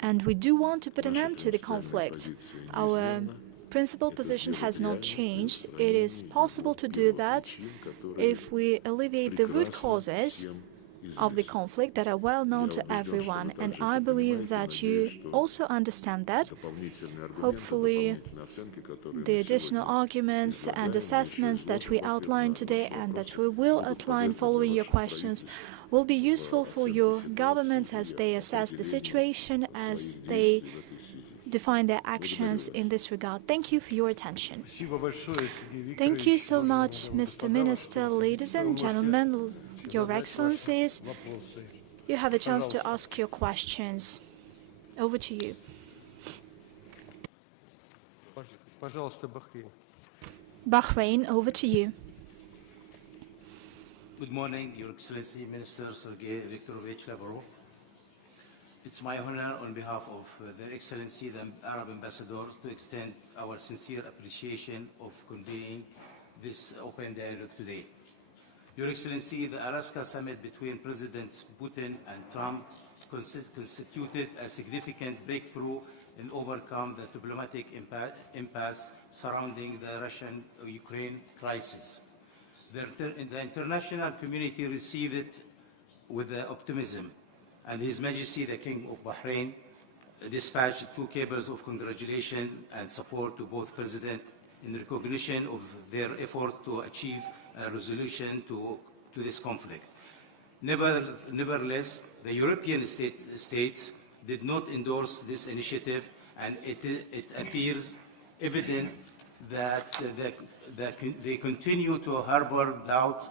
And we do want to put an end to the conflict. Our principal position has not changed. It is possible to do that if we alleviate the root causes of the conflict that are well known to everyone, and I believe that you also understand that. Hopefully, the additional arguments and assessments that we outlined today and that we will outline following your questions will be useful for your governments as they assess the situation, as they define their actions in this regard. Thank you for your attention. Thank you so much, Mr. Minister. Ladies and gentlemen, Your Excellencies, you have a chance to ask your questions. Over to you. Bahrain, over to you. Good morning, Your Excellency, Minister Sergei Viktorovich Lavrov. It's my honor on behalf of Their Excellency, the Arab Ambassador, to extend our sincere appreciation of convening this open dialogue today. Your Excellency, the Alaska summit between Presidents Putin and Trump constituted a significant breakthrough in overcome the diplomatic impasse surrounding the Russian-Ukraine crisis. The international community received it with optimism, and His Majesty the King of Bahrain dispatched 2 cables of congratulation and support to both presidents in recognition of their effort to achieve a resolution to this conflict. Nevertheless, the European states did not endorse this initiative, and it appears evident that they continue to harbor doubt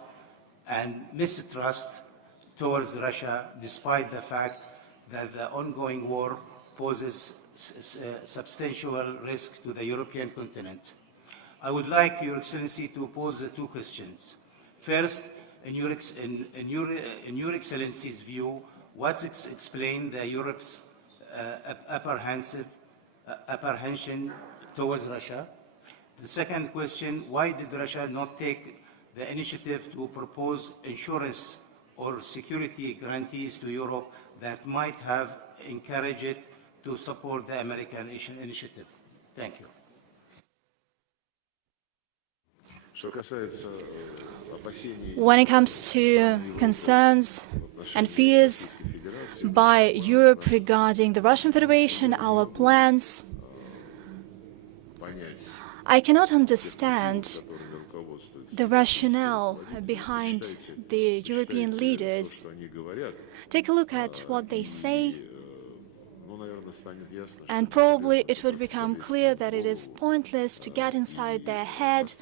and mistrust towards Russia, despite the fact that the ongoing war poses substantial risk to the European continent. I would like Your Excellency to pose 2 questions. First, in Your Excellency's view, what explains Europe's apprehension towards Russia? The second question, why did Russia not take the initiative to propose insurance or security guarantees to Europe that might have encouraged it to support the American initiative? Thank you. When it comes to concerns and fears by Europe regarding the Russian Federation, our plans, I cannot understand the rationale behind the European leaders. Take a look at what they say, and probably it would become clear that it is pointless to get inside their head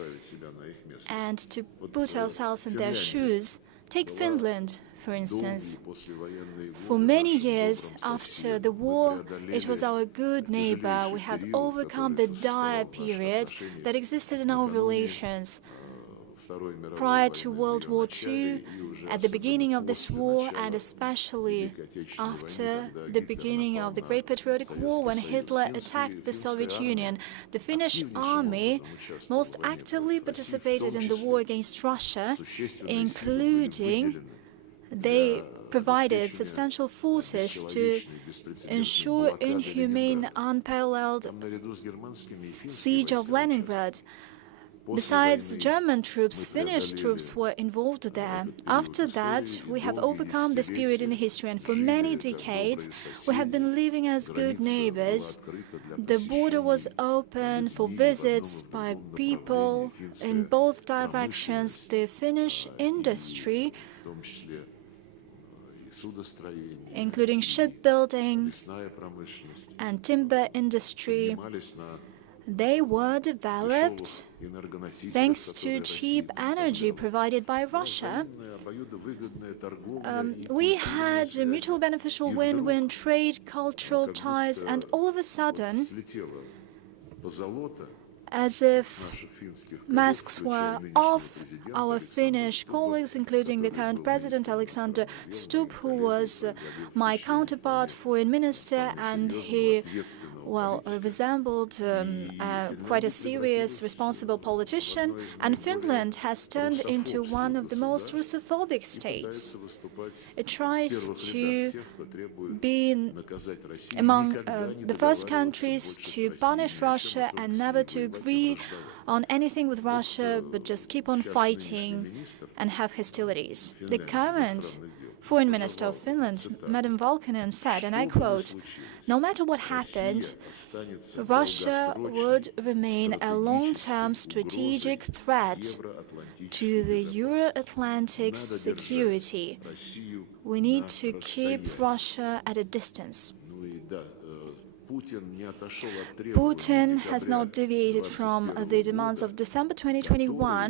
and to put ourselves in their shoes. Take Finland, for instance. For many years after the war, it was our good neighbor. We have overcome the dire period that existed in our relations. Prior to World War II, at the beginning of this war, and especially after the beginning of the Great Patriotic War, when Hitler attacked the Soviet Union, the Finnish army most actively participated in the war against Russia, including they provided substantial forces to ensure inhumane, unparalleled siege of Leningrad. Besides the German troops, Finnish troops were involved there. After that, we have overcome this period in history, and for many decades, we have been living as good neighbors. The border was open for visits by people in both directions. The Finnish industry, including shipbuilding and timber industry, they were developed thanks to cheap energy provided by Russia. We had a mutual beneficial win-win trade, cultural ties, and all of a sudden, as if masks were off, our Finnish colleagues, including the current president, Alexander Stubb, who was my counterpart, foreign minister, and he, well, resembled quite a serious, responsible politician, and Finland has turned into one of the most Russophobic states. It tries to be among the first countries to punish Russia and never to agree on anything with Russia, but just keep on fighting and have hostilities. The current Foreign Minister of Finland, Madam Valkonen, said, and I quote, "No matter what happened, Russia would remain a long-term strategic threat to the Euro-Atlantic security. We need to keep Russia at a distance." Putin has not deviated from the demands of December 2021.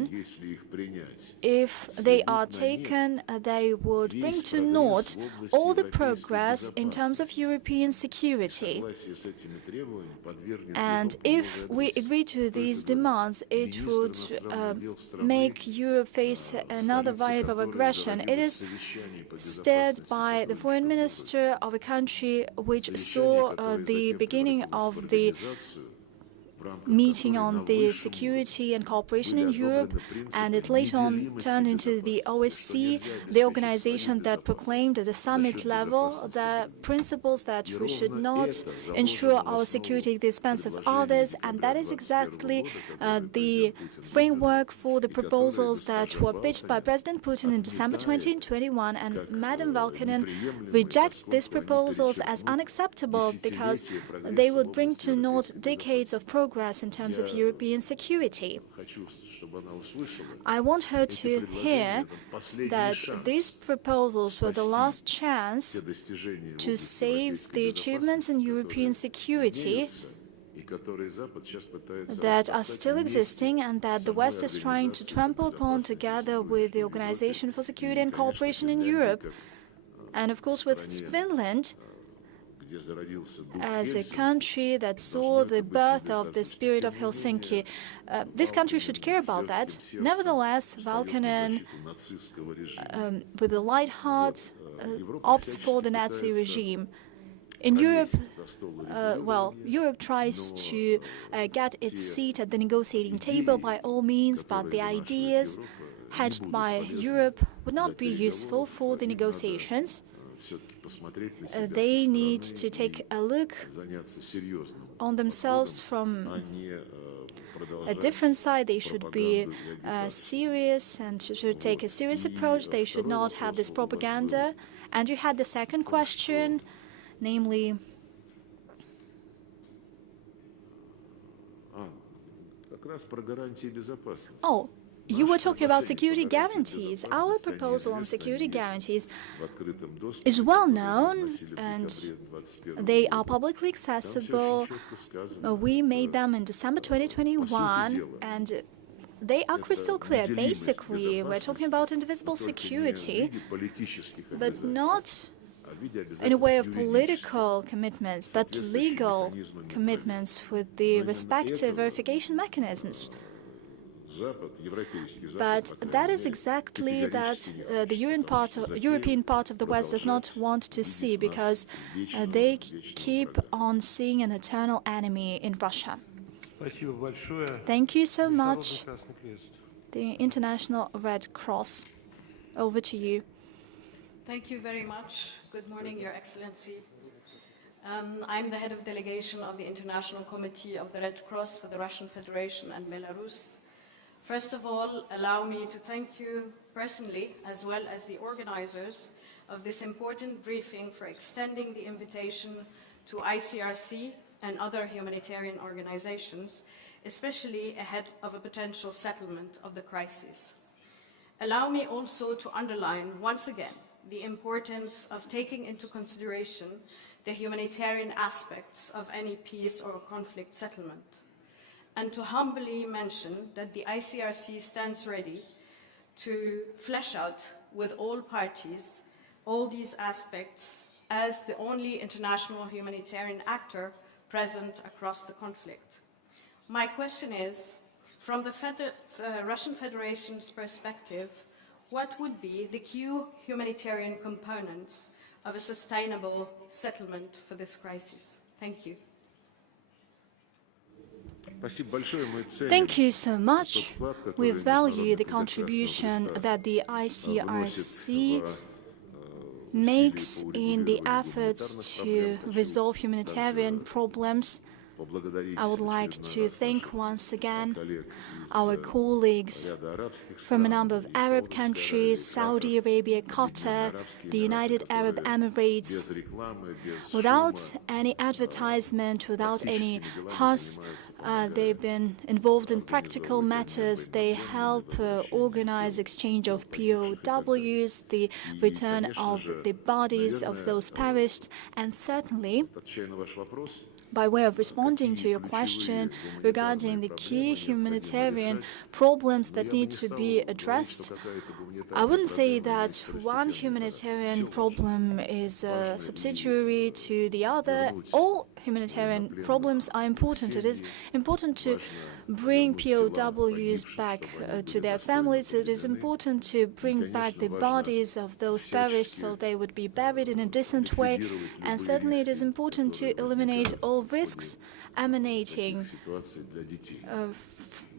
If they are taken, they would bring to naught all the progress in terms of European security. And if we agree to these demands, it would make Europe face another wave of aggression. It is steered by the foreign minister of a country which saw the beginning of the meeting on the security and cooperation in Europe, and it later on turned into the OSCE, the organization that proclaimed at the summit level the principles that we should not ensure our security at the expense of others, and that is exactly the framework for the proposals that were pitched by President Putin in December 2021, and Madam Valkonen rejects these proposals as unacceptable because they would bring to naught decades of progress in terms of European security. I want her to hear that these proposals were the last chance to save the achievements in European security that are still existing and that the West is trying to trample upon together with the Organization for Security and Cooperation in Europe, and of course with Finland, as a country that saw the birth of the spirit of Helsinki. This country should care about that. Nevertheless, Valkonen, with a light heart, opts for the Nazi regime. In Europe, Europe tries to get its seat at the negotiating table by all means, but the ideas hatched by Europe would not be useful for the negotiations. They need to take a look on themselves from a different side. They should be serious and should take a serious approach. They should not have this propaganda. And you had the second question, namely... Oh, you were talking about security guarantees. Our proposal on security guarantees is well known and they are publicly accessible. We made them in December 2021 and they are crystal clear. Basically, we're talking about indivisible security, but not in a way of political commitments, but legal commitments with the respective verification mechanisms. But that is exactly that the European part of the West does not want to see, because they keep on seeing an eternal enemy in Russia. Thank you so much. The International Red Cross. Over to you. Thank you very much. Good morning, Your Excellency. I'm the head of delegation of the International Committee of the Red Cross for the Russian Federation and Belarus. First of all, allow me to thank you personally, as well as the organizers of this important briefing, for extending the invitation to ICRC and other humanitarian organizations, especially ahead of a potential settlement of the crisis. Allow me also to underline once again the importance of taking into consideration the humanitarian aspects of any peace or conflict settlement, and to humbly mention that the ICRC stands ready to flesh out with all parties all these aspects as the only international humanitarian actor present across the conflict. My question is, from the Russian Federation's perspective, what would be the key humanitarian components of a sustainable settlement for this crisis? Thank you. Thank you so much. We value the contribution that the ICRC makes in the efforts to resolve humanitarian problems I would like to thank once again our colleagues from a number of Arab countries, Saudi Arabia, Qatar, the United Arab Emirates. Without any advertisement, without any fuss, they've been involved in practical matters. They help organize exchange of POWs, the return of the bodies of those perished, and certainly, by way of responding to your question regarding the key humanitarian problems that need to be addressed, I wouldn't say that one humanitarian problem is subsidiary to the other. All humanitarian problems are important. It is important to bring POWs back to their families. It is important to bring back the bodies of those perished so they would be buried in a decent way. And certainly it is important to eliminate all risks emanating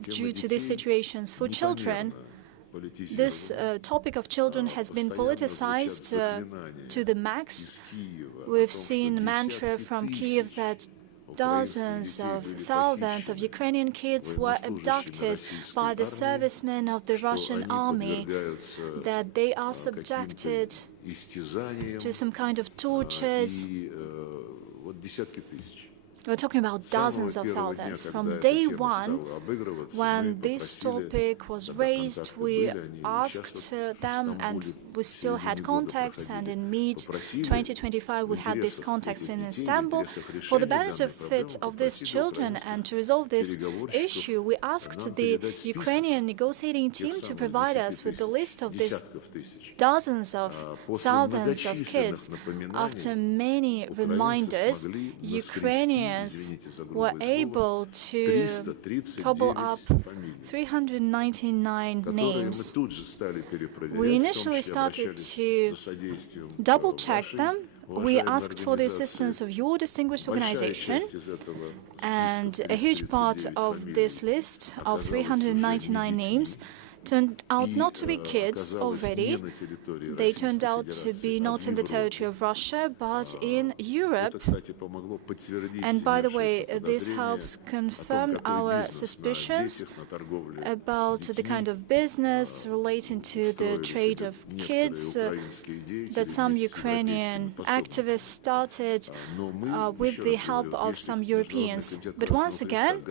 due to these situations for children. This topic of children has been politicized to the max. We've seen mantra from Kiev that dozens of thousands of Ukrainian kids were abducted by the servicemen of the Russian army, that they are subjected to some kind of tortures. We're talking about dozens of thousands. From day one, when this topic was raised, we asked them, and we still had contacts, and in mid-2025 we had these contacts in Istanbul. For the benefit of these children and to resolve this issue, we asked the Ukrainian negotiating team to provide us with the list of these dozens of thousands of kids. After many reminders, Ukrainians were able to cobble up 399 names. We initially started to double-check them. We asked for the assistance of your distinguished organization, and a huge part of this list of 399 names turned out not to be kids already. They turned out to be not in the territory of Russia, but in Europe. And by the way, this helps confirm our suspicions about the kind of business relating to the trade of kids that some Ukrainian activists started with the help of some Europeans. But once again,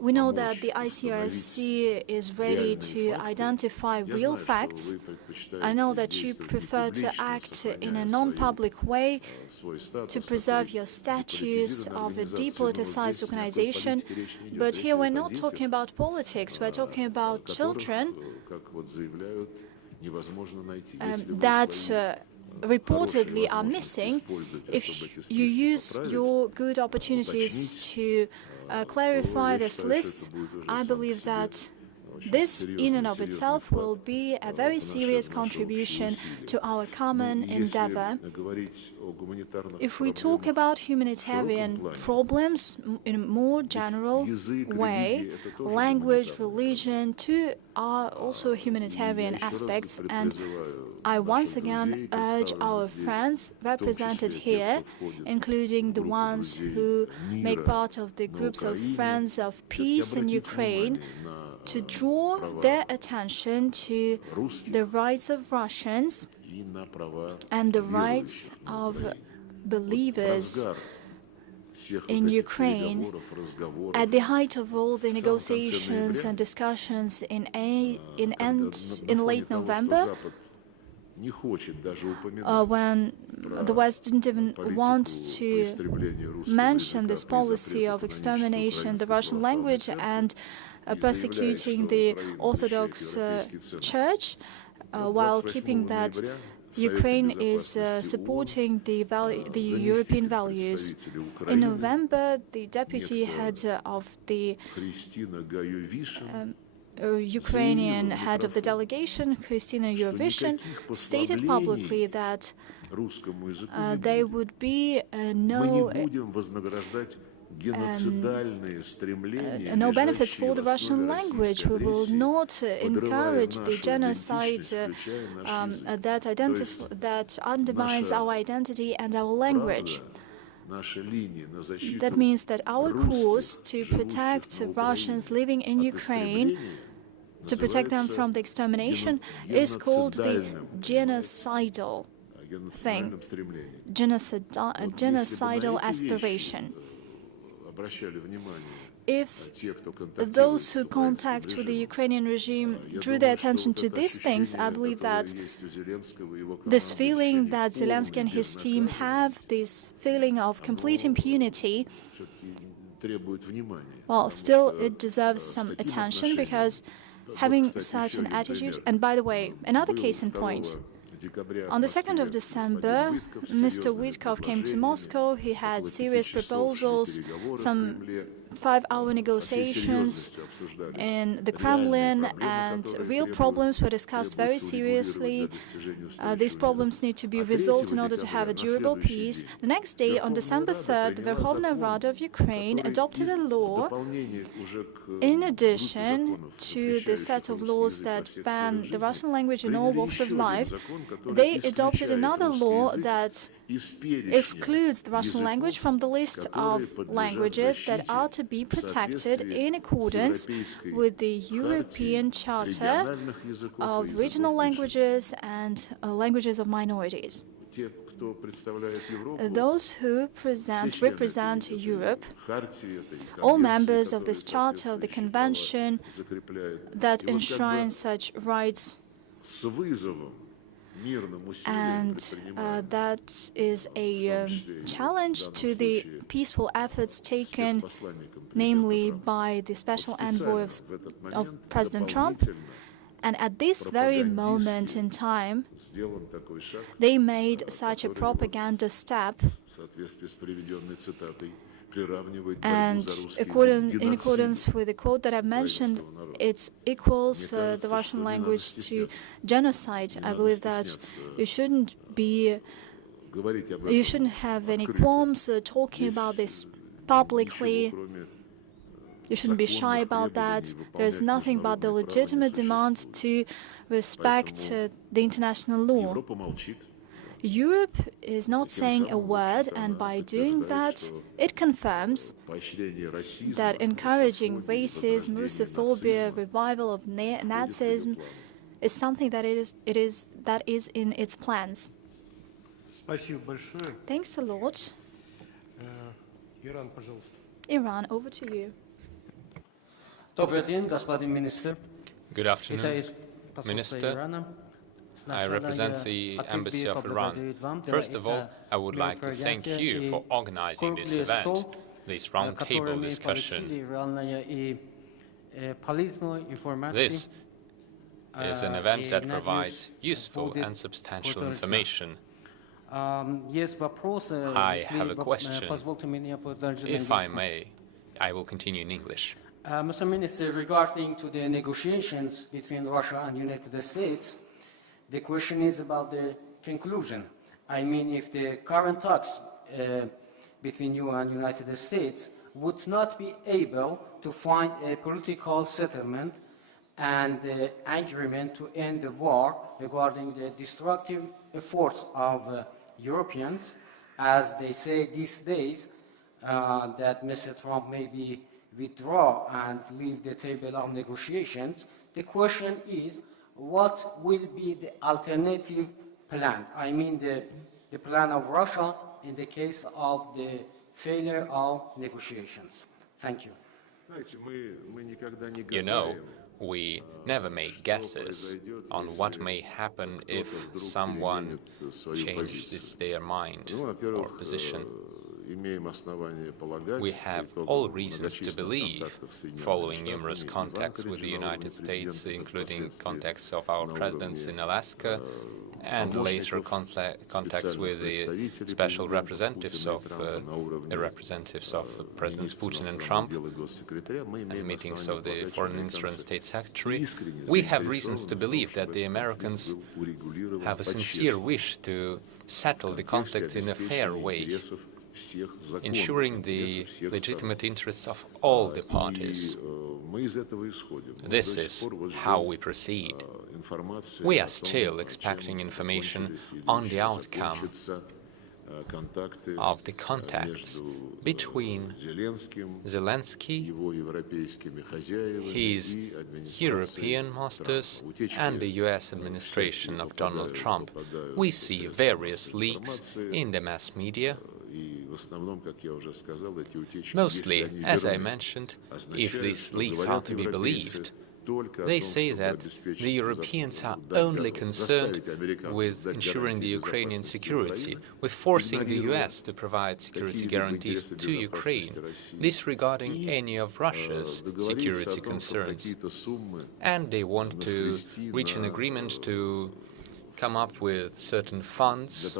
we know that the ICRC is ready to identify real facts. I know that you prefer to act in a non-public way to preserve your status of a depoliticized organization. But here we're not talking about politics, we're talking about children that reportedly are missing. If you use your good opportunities to clarify this list, I believe that this in and of itself will be a very serious contribution to our common endeavor. If we talk about humanitarian problems in a more general way, language, religion, too, are also humanitarian aspects, and I once again urge our friends represented here, including the ones who make part of the groups of Friends of Peace in Ukraine, to draw their attention to the rights of Russians and the rights of believers in Ukraine. At the height of all the negotiations and discussions in late November, when the West didn't even want to mention this policy of extermination the Russian language and persecuting the Orthodox Church, while keeping that Ukraine is supporting the European values. In November, the deputy head of the Ukrainian head of the delegation, Kristina Eurovision, stated publicly that there would be no benefits for the Russian language. We will not encourage the genocide that undermines our identity and our language. That means that our course to protect Russians living in Ukraine, to protect them from the extermination, is called the genocidal thing, genocidal aspiration. If those who contact with the Ukrainian regime drew their attention to these things, I believe that this feeling that Zelensky and his team have, this feeling of complete impunity, well, still it deserves some attention, because having such an attitude, and by the way, another case in point, on the 2nd of December, Mr. Witkov came to Moscow. He had serious proposals, some 5-hour negotiations in the Kremlin, and real problems were discussed very seriously. These problems need to be resolved in order to have a durable peace. The next day, on December 3rd, the Verkhovna Rada of Ukraine adopted a law in addition to the set of laws that ban the Russian language in all walks of life. They adopted another law that excludes the Russian language from the list of languages that are to be protected in accordance with the European Charter of Regional Languages and Languages of Minorities. Those who represent Europe, all members of this charter of the convention that enshrines such rights, and that is a challenge to the peaceful efforts taken, namely by the special envoy of President Trump. And at this very moment in time, they made such a propaganda step, and in accordance with the quote that I've mentioned, it equals the Russian language to genocide. I believe that you shouldn't have any qualms talking about this publicly. You shouldn't be shy about that. There's nothing but the legitimate demand to respect the international law. Europe is not saying a word, and by doing that, it confirms that encouraging racism, Russophobia, revival of Nazism is something that is in its plans. Thanks a lot. Iran, over to you. Good afternoon, Minister. I represent the Embassy of Iran. First of all, I would like to thank you for organizing this event, this roundtable discussion. This is an event that provides useful and substantial information. I have a question. If I may, I will continue in English. Mr. Minister, regarding to the negotiations between Russia and United States, the question is about the conclusion. I mean, if the current talks between you and United States would not be able to find a political settlement and agreement to end the war regarding the destructive efforts of Europeans, as they say these days, that Mr. Trump maybe withdraw and leave the table of negotiations, the question is, what will be the alternative plan? I mean, the plan of Russia in the case of the failure of negotiations. Thank you. You know, we never make guesses on what may happen if someone changes their mind or position. We have all reasons to believe, following numerous contacts with the United States, including contacts of our presidents in Alaska, and later contacts with the special representatives of Presidents Putin and Trump, and meetings of the Foreign Minister and State Secretary. We have reasons to believe that the Americans have a sincere wish to settle the conflict in a fair way, ensuring the legitimate interests of all the parties. This is how we proceed. We are still expecting information on the outcome of the contacts between Zelensky, his European masters, and the US administration of Donald Trump. We see various leaks in the mass media. Mostly, as I mentioned, if these leaks are to be believed, they say that the Europeans are only concerned with ensuring the Ukrainian security, with forcing the US to provide security guarantees to Ukraine, disregarding any of Russia's security concerns. And they want to reach an agreement to come up with certain funds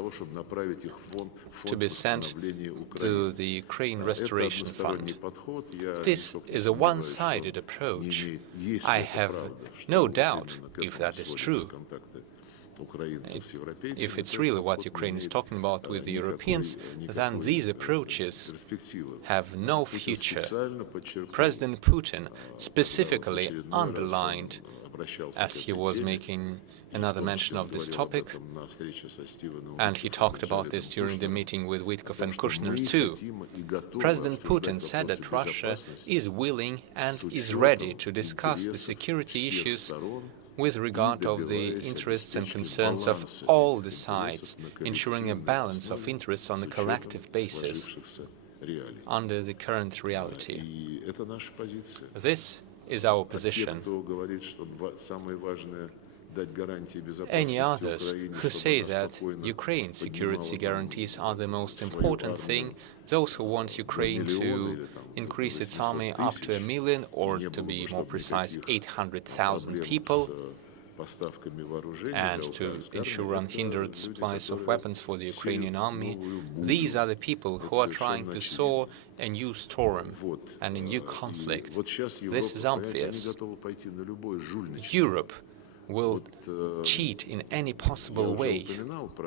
to be sent to the Ukraine Restoration Fund. This is a one-sided approach. I have no doubt if that is true. If it's really what Ukraine is talking about with the Europeans, then these approaches have no future. President Putin specifically underlined, as he was making another mention of this topic, and he talked about this during the meeting with Witkoff and Kushner too. President Putin said that Russia is willing and is ready to discuss the security issues with regard of the interests and concerns of all the sides, ensuring a balance of interests on a collective basis under the current reality. This is our position. Any others who say that Ukraine's security guarantees are the most important thing, those who want Ukraine to increase its army up to 1 million, or to be more precise, 800,000 people, and to ensure unhindered supplies of weapons for the Ukrainian army, these are the people who are trying to sow a new storm and a new conflict. This is obvious. Europe will cheat in any possible way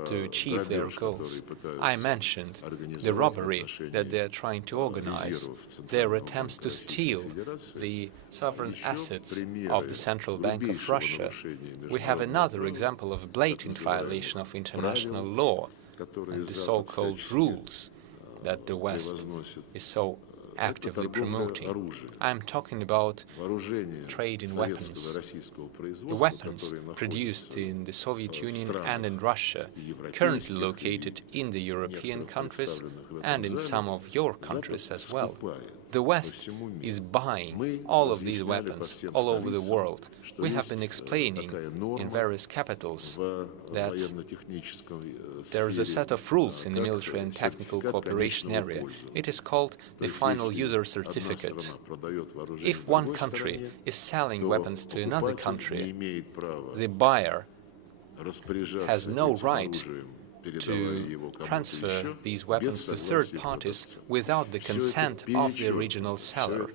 to achieve their goals. I mentioned the robbery that they are trying to organize, their attempts to steal the sovereign assets of the Central Bank of Russia. We have another example of blatant violation of international law and the so-called rules that the West is so actively promoting. I'm talking about trade in weapons. The weapons produced in the Soviet Union and in Russia, currently located in the European countries and in some of your countries as well. The West is buying all of these weapons all over the world. We have been explaining in various capitals that there is a set of rules in the military and technical cooperation area. It is called the final user certificate. If one country is selling weapons to another country, the buyer has no right to transfer these weapons to third parties without the consent of the original seller.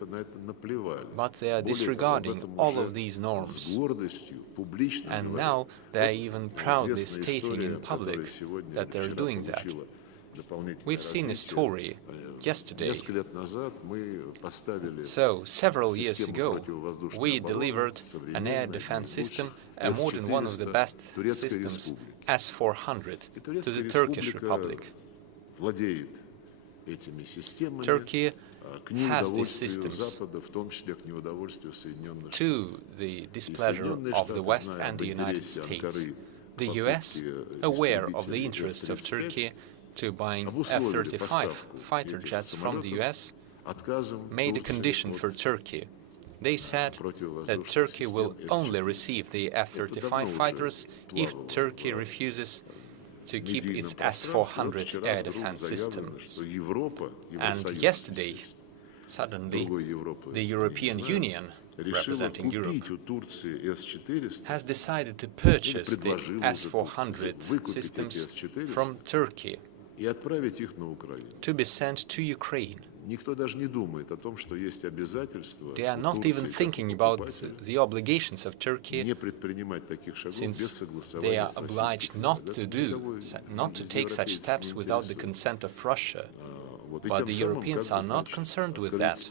But they are disregarding all of these norms. And now they are even proudly stating in public that they're doing that. We've seen a story yesterday. So, several years ago, we delivered an air defense system, a modern one of the best systems, S-400, to the Turkish Republic. Turkey has these systems, to the displeasure of the West and the United States. The US, aware of the interests of Turkey to buying F-35 fighter jets from the US, made a condition for Turkey. They said that Turkey will only receive the F-35 fighters if Turkey refuses to keep its S-400 air defense system. And yesterday, suddenly, the European Union, representing Europe, has decided to purchase the S-400 systems from Turkey to be sent to Ukraine. They are not even thinking about the obligations of Turkey, since they are obliged not to take such steps without the consent of Russia. But the Europeans are not concerned with that.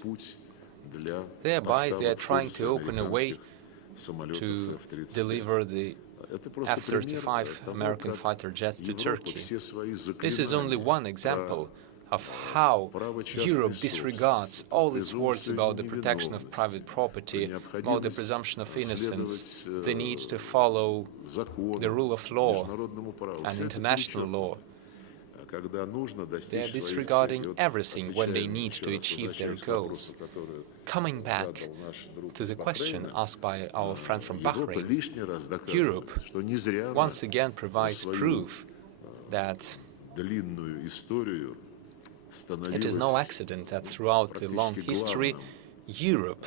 Thereby, they are trying to open a way to deliver the F-35 American fighter jets to Turkey. This is only one example of how Europe disregards all its words about the protection of private property, about the presumption of innocence, the need to follow the rule of law and international law. They are disregarding everything when they need to achieve their goals. Coming back to the question asked by our friend from Bahrain, Europe once again provides proof that it is no accident that throughout the long history, Europe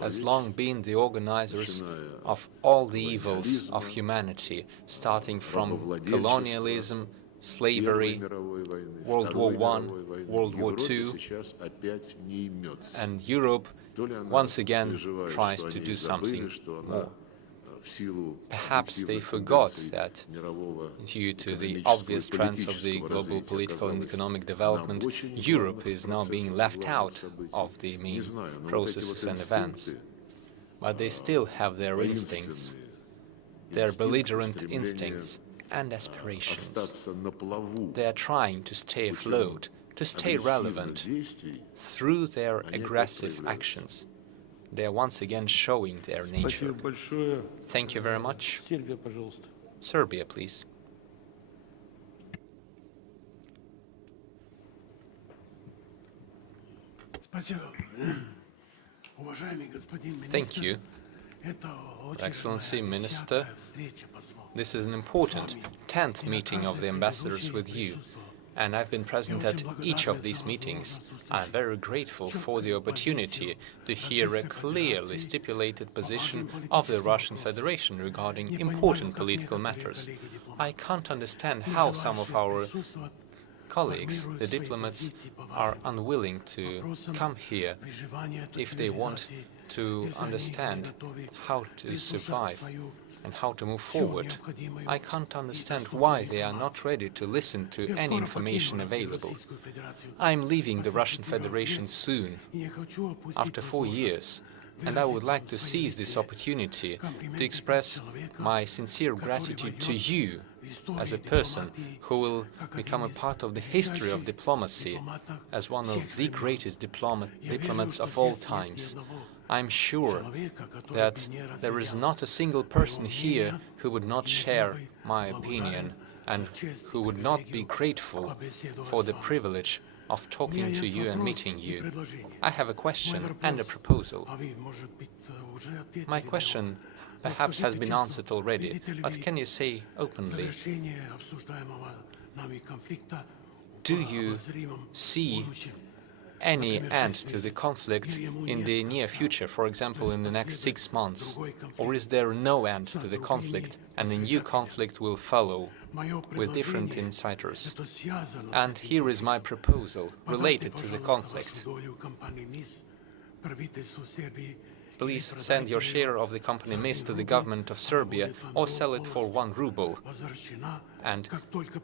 has long been the organizers of all the evils of humanity, starting from colonialism, slavery, World War I, World War II, and Europe once again tries to do something more. Perhaps they forgot that, due to the obvious trends of the global political and economic development, Europe is now being left out of the main processes and events. But they still have their instincts, their belligerent instincts and aspirations. They are trying to stay afloat, to stay relevant through their aggressive actions. They are once again showing their nature. Thank you very much. Serbia, please. Thank you, Excellency Minister. This is an important 10th meeting of the ambassadors with you, and I've been present at each of these meetings. I'm very grateful for the opportunity to hear a clearly stipulated position of the Russian Federation regarding important political matters. I can't understand how some of our colleagues, the diplomats, are unwilling to come here if they want to understand how to survive and how to move forward. I can't understand why they are not ready to listen to any information available. I'm leaving the Russian Federation soon, after 4 years, and I would like to seize this opportunity to express my sincere gratitude to you as a person who will become a part of the history of diplomacy as one of the greatest diplomats of all times. I'm sure that there is not a single person here who would not share my opinion and who would not be grateful for the privilege of talking to you and meeting you. I have a question and a proposal. My question perhaps has been answered already, but can you say openly, do you see any end to the conflict in the near future, for example, in the next 6 months? Or is there no end to the conflict and a new conflict will follow with different incitors? And here is my proposal related to the conflict. Please send your share of the company MIS to the government of Serbia or sell it for 1 ruble, and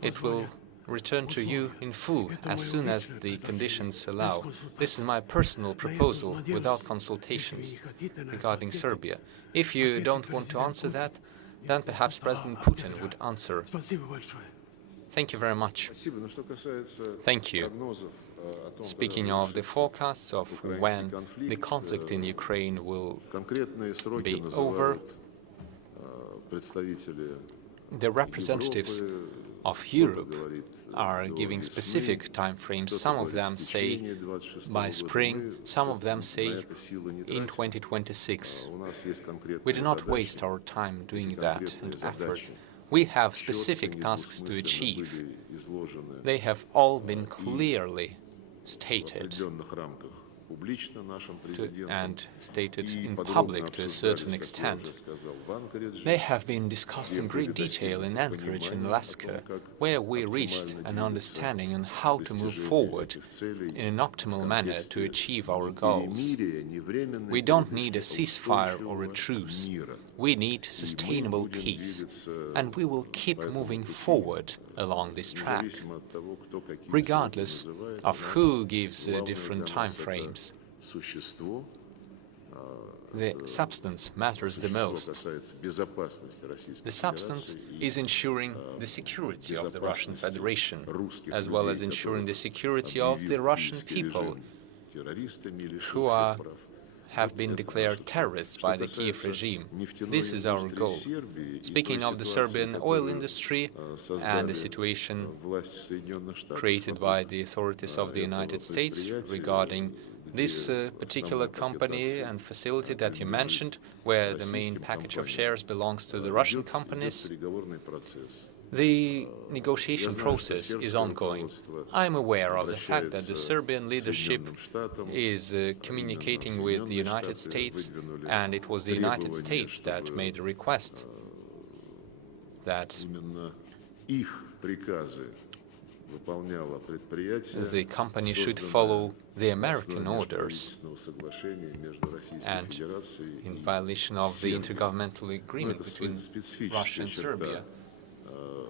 it will return to you in full as soon as the conditions allow. This is my personal proposal without consultations regarding Serbia. If you don't want to answer that, then perhaps President Putin would answer. Thank you very much. Thank you. Speaking of the forecasts of when the conflict in Ukraine will be over, the representatives of Europe are giving specific time frames. Some of them say by spring, some of them say in 2026. We do not waste our time doing that and effort. We have specific tasks to achieve. They have all been clearly stated and stated in public to a certain extent. They have been discussed in great detail in Anchorage and Alaska, where we reached an understanding on how to move forward in an optimal manner to achieve our goals. We don't need a ceasefire or a truce. We need sustainable peace, and we will keep moving forward along this track, regardless of who gives different time frames. the substance matters the most. The substance is ensuring the security of the Russian Federation, as well as ensuring the security of the Russian people who have been declared terrorists by the Kiev regime. This is our goal. Speaking of the Serbian oil industry and the situation created by the authorities of the United States regarding this particular company and facility that you mentioned, where the main package of shares belongs to the Russian companies, the negotiation process is ongoing. I'm aware of the fact that the Serbian leadership is communicating with the United States, and it was the United States that made the request that the company should follow the American orders, and in violation of the intergovernmental agreement between Russia and Serbia.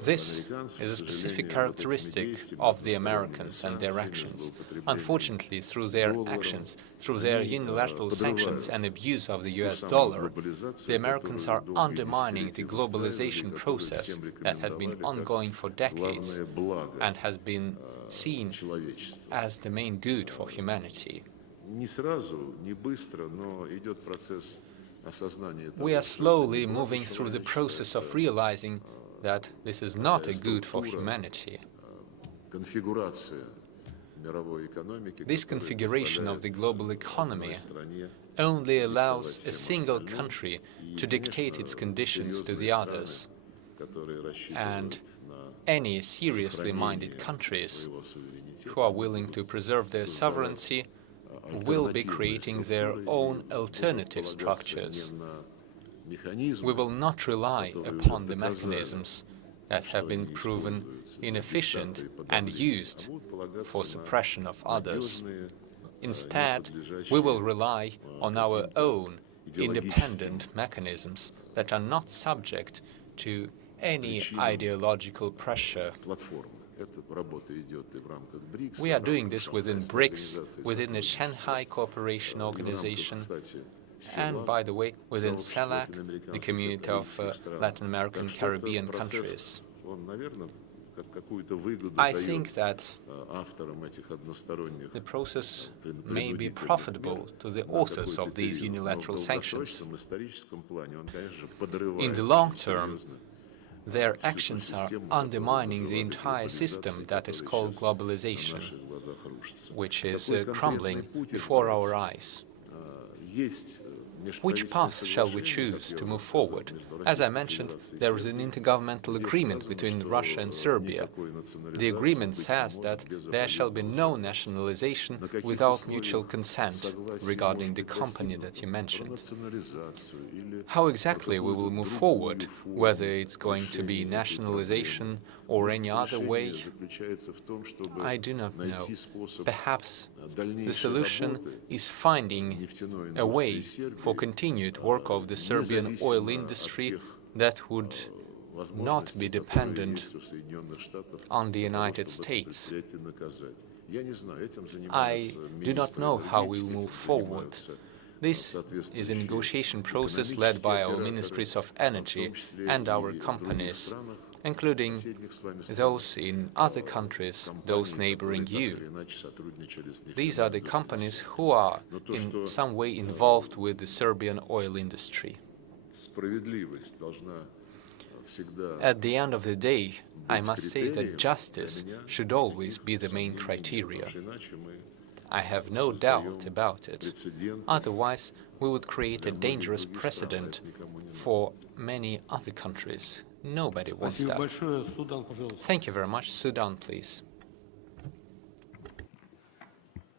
This is a specific characteristic of the Americans and their actions. Unfortunately, through their actions, through their unilateral sanctions and abuse of the US dollar, the Americans are undermining the globalization process that had been ongoing for decades and has been seen as the main good for humanity. We are slowly moving through the process of realizing that this is not a good for humanity. This configuration of the global economy only allows a single country to dictate its conditions to the others, and any seriously minded countries who are willing to preserve their sovereignty will be creating their own alternative structures. We will not rely upon the mechanisms that have been proven inefficient and used for suppression of others. Instead, we will rely on our own independent mechanisms that are not subject to any ideological pressure. We are doing this within BRICS, within the Shanghai Cooperation Organization, and, by the way, within CELAC, the Community of Latin American Caribbean countries. I think that the process may be profitable to the authors of these unilateral sanctions. In the long term, their actions are undermining the entire system that is called globalization, which is crumbling before our eyes. Which path shall we choose to move forward? As I mentioned, there is an intergovernmental agreement between Russia and Serbia. The agreement says that there shall be no nationalization without mutual consent regarding the company that you mentioned. How exactly we will move forward, whether it's going to be nationalization or any other way, I do not know. Perhaps the solution is finding a way for continued work of the Serbian oil industry that would not be dependent on the United States. I do not know how we will move forward. This is a negotiation process led by our ministries of energy and our companies, including those in other countries, those neighboring you. These are the companies who are in some way involved with the Serbian oil industry. At the end of the day, I must say that justice should always be the main criteria. I have no doubt about it. Otherwise, we would create a dangerous precedent for many other countries. Nobody wants that. Thank you very much. Sudan, please.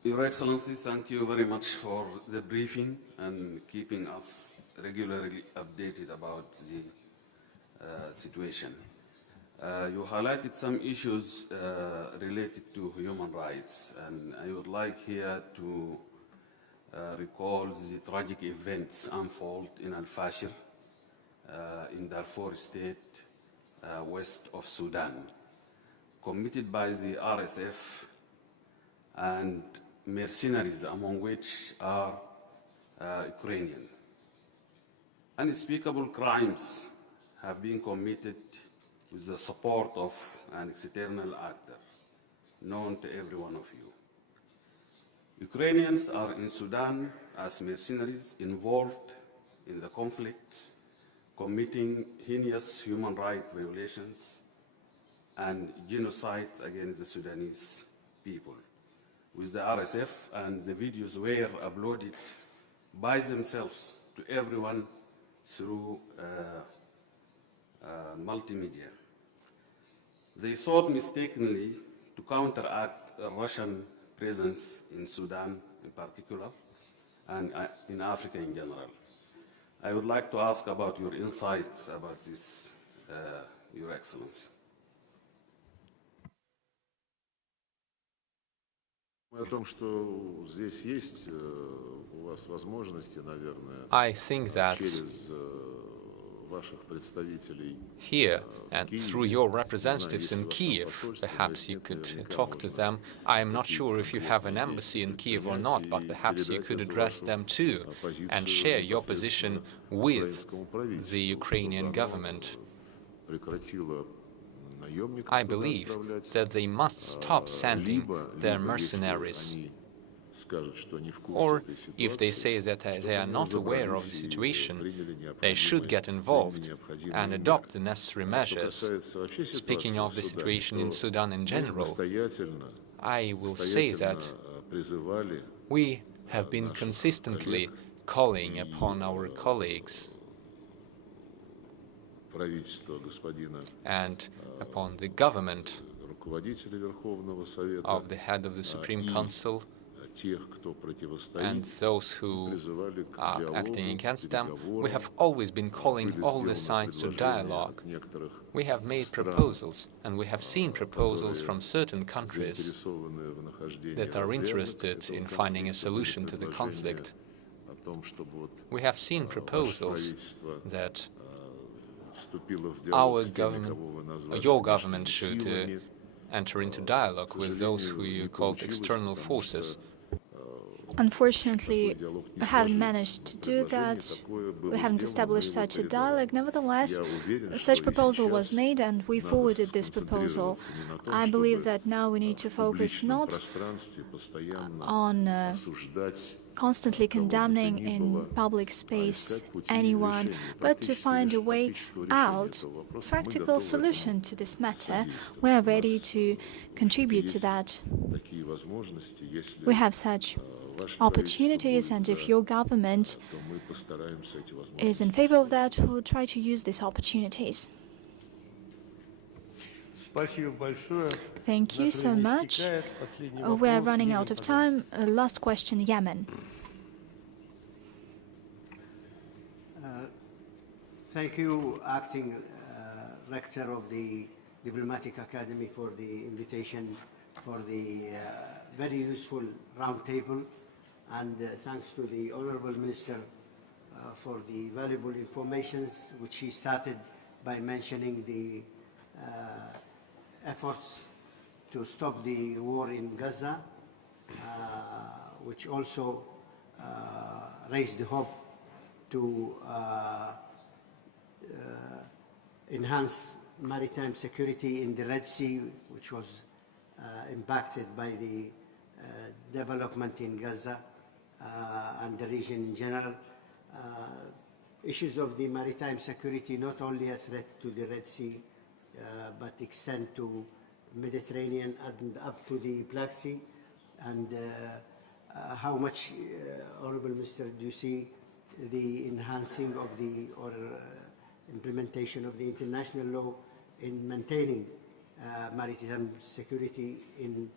Your Excellency, thank you very much for the briefing and keeping us regularly updated about the situation. You highlighted some issues related to human rights, and I would like here to recall the tragic events unfold in Al-Fashir, in Darfur State, west of Sudan, committed by the RSF and mercenaries, among which are Ukrainian. Unspeakable crimes have been committed with the support of an external actor, known to every one of you. Ukrainians are in Sudan as mercenaries involved in the conflict, committing heinous human rights violations and genocide against the Sudanese people. With the RSF, and the videos were uploaded by themselves to everyone through multimedia. They thought mistakenly to counteract a Russian presence in Sudan in particular, and in Africa in general. I would like to ask about your insights about this, Your Excellency. I think that here and through your representatives in Kiev, perhaps you could talk to them. I am not sure if you have an embassy in Kiev or not, but perhaps you could address them too and share your position with the Ukrainian government. I believe that they must stop sending their mercenaries. Or, if they say that they are not aware of the situation, they should get involved and adopt the necessary measures. Speaking of the situation in Sudan in general, I will say that we have been consistently calling upon our colleagues and upon the government of the head of the Supreme Council and those who are acting against them. We have always been calling all the sides to dialogue. We have made proposals, and we have seen proposals from certain countries that are interested in finding a solution to the conflict. We have seen proposals that our government, your government, should enter into dialogue with those who you call external forces. Unfortunately, we haven't managed to do that. We haven't established such a dialogue. Nevertheless, such proposal was made and we forwarded this proposal. I believe that now we need to focus not on constantly condemning in public space anyone, but to find a way out, practical solution to this matter. We are ready to contribute to that. We have such opportunities, and if your government is in favor of that, we'll try to use these opportunities. Thank you so much. We are running out of time. Last question, Yemen. Thank you, Acting Rector of the Diplomatic Academy, for the invitation for the very useful roundtable, and thanks to the Honorable Minister for the valuable information, which he started by mentioning the efforts to stop the war in Gaza, which also raised the hope to enhance maritime security in the Red Sea, which was impacted by the development in Gaza and the region in general. Issues of the maritime security not only a threat to the Red Sea, but extend to Mediterranean and up to the Black Sea. And how much, Honorable Minister, do you see the enhancing of the implementation of the international law in maintaining maritime security in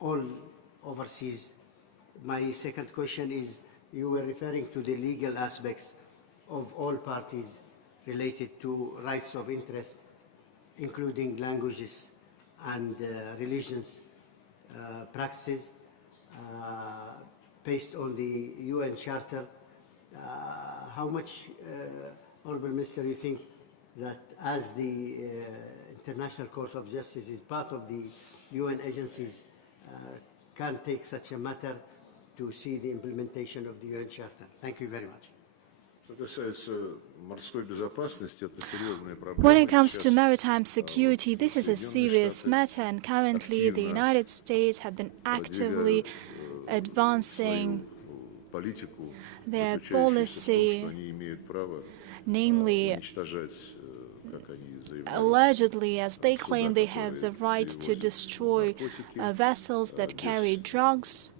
all overseas? My second question is, you were referring to the legal aspects of all parties related to rights of interest, including languages and religions practices, based on the UN Charter. How much, Honorable Minister, you think that as the International Court of Justice is part of the UN agencies, can take such a matter to see the implementation of the UN Charter. Thank you very much. When it comes to maritime security, this is a serious matter, and currently the United States have been actively advancing their policy, namely, allegedly, as they claim, they have the right to destroy vessels that carry drugs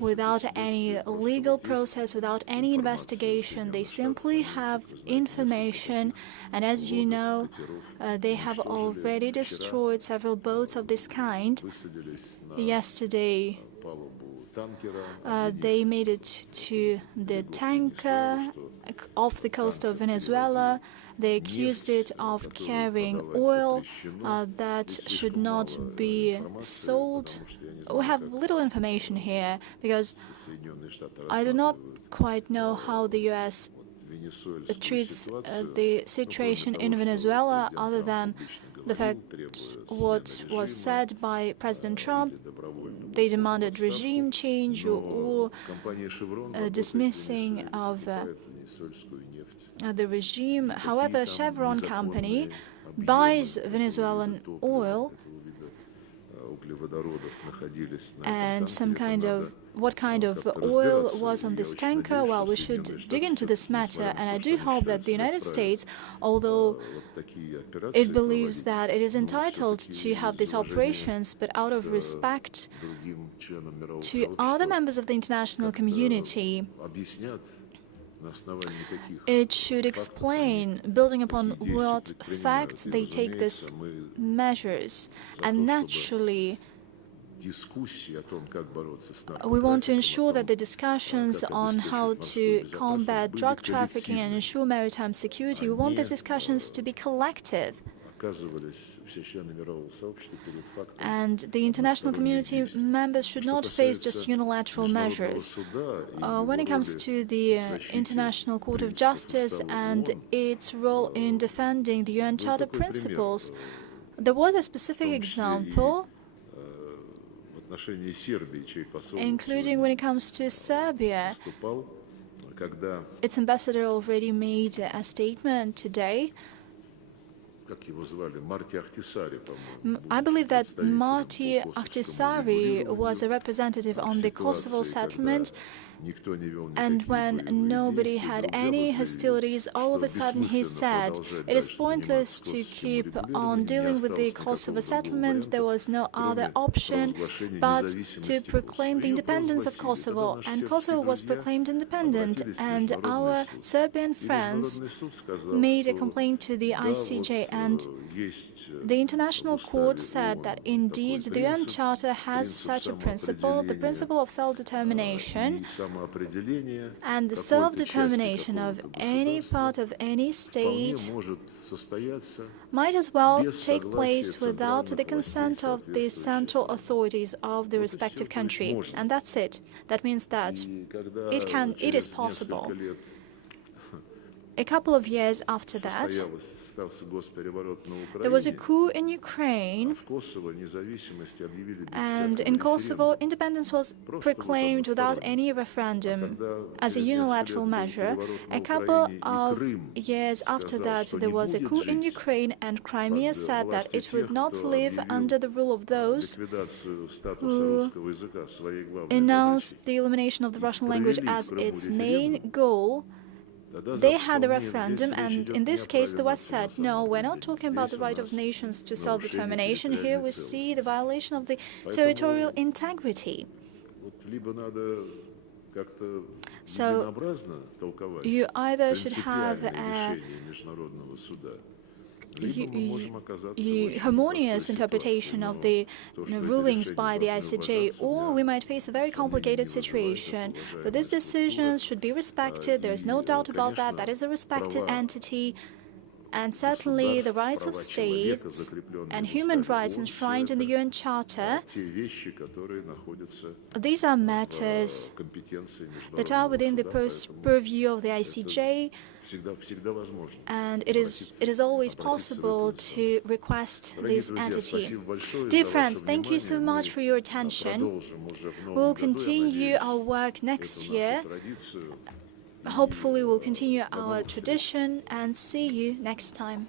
without any legal process, without any investigation. They simply have information, and as you know, they have already destroyed several boats of this kind. Yesterday, they made it to the tanker off the coast of Venezuela. They accused it of carrying oil that should not be sold. We have little information here because I do not quite know how the US treats the situation in Venezuela, other than the fact what was said by President Trump. They demanded regime change or dismissing of the regime. However, Chevron company buys Venezuelan oil, and what kind of oil was on this tanker? Well, we should dig into this matter, and I do hope that the United States, although it believes that it is entitled to have these operations, but out of respect to other members of the international community, it should explain, building upon what facts they take these measures. And naturally, we want to ensure that the discussions on how to combat drug trafficking and ensure maritime security, we want these discussions to be collective. And the international community members should not face just unilateral measures. When it comes to the International Court of Justice and its role in defending the UN Charter principles, there was a specific example, including when it comes to Serbia. Its ambassador already made a statement today. I believe that Marty Ahtisaari was a representative on the Kosovo settlement, and when nobody had any hostilities, all of a sudden he said, it is pointless to keep on dealing with the Kosovo settlement. There was no other option but to proclaim the independence of Kosovo, and Kosovo was proclaimed independent, and our Serbian friends made a complaint to the ICJ, and the International Court said that indeed the UN Charter has such a principle, the principle of self-determination, and the self-determination of any part of any state might as well take place without the consent of the central authorities of the respective country. And that's it. That means that it is possible. A couple of years after that, there was a coup in Ukraine, and in Kosovo, independence was proclaimed without any referendum as a unilateral measure. A couple of years after that, there was a coup in Ukraine, and Crimea said that it would not live under the rule of those who announced the elimination of the Russian language as its main goal. They had a referendum, and in this case the West said, no, we're not talking about the right of nations to self-determination. Here we see the violation of the territorial integrity. So you either should have a harmonious interpretation of the rulings by the ICJ, or we might face a very complicated situation. But these decisions should be respected. There is no doubt about that. That is a respected entity. And certainly the rights of states and human rights enshrined in the UN Charter, these are matters that are within the purview of the ICJ, and it is always possible to request this entity. Dear friends, thank you so much for your attention. We'll continue our work next year. Hopefully we'll continue our tradition, and see you next time.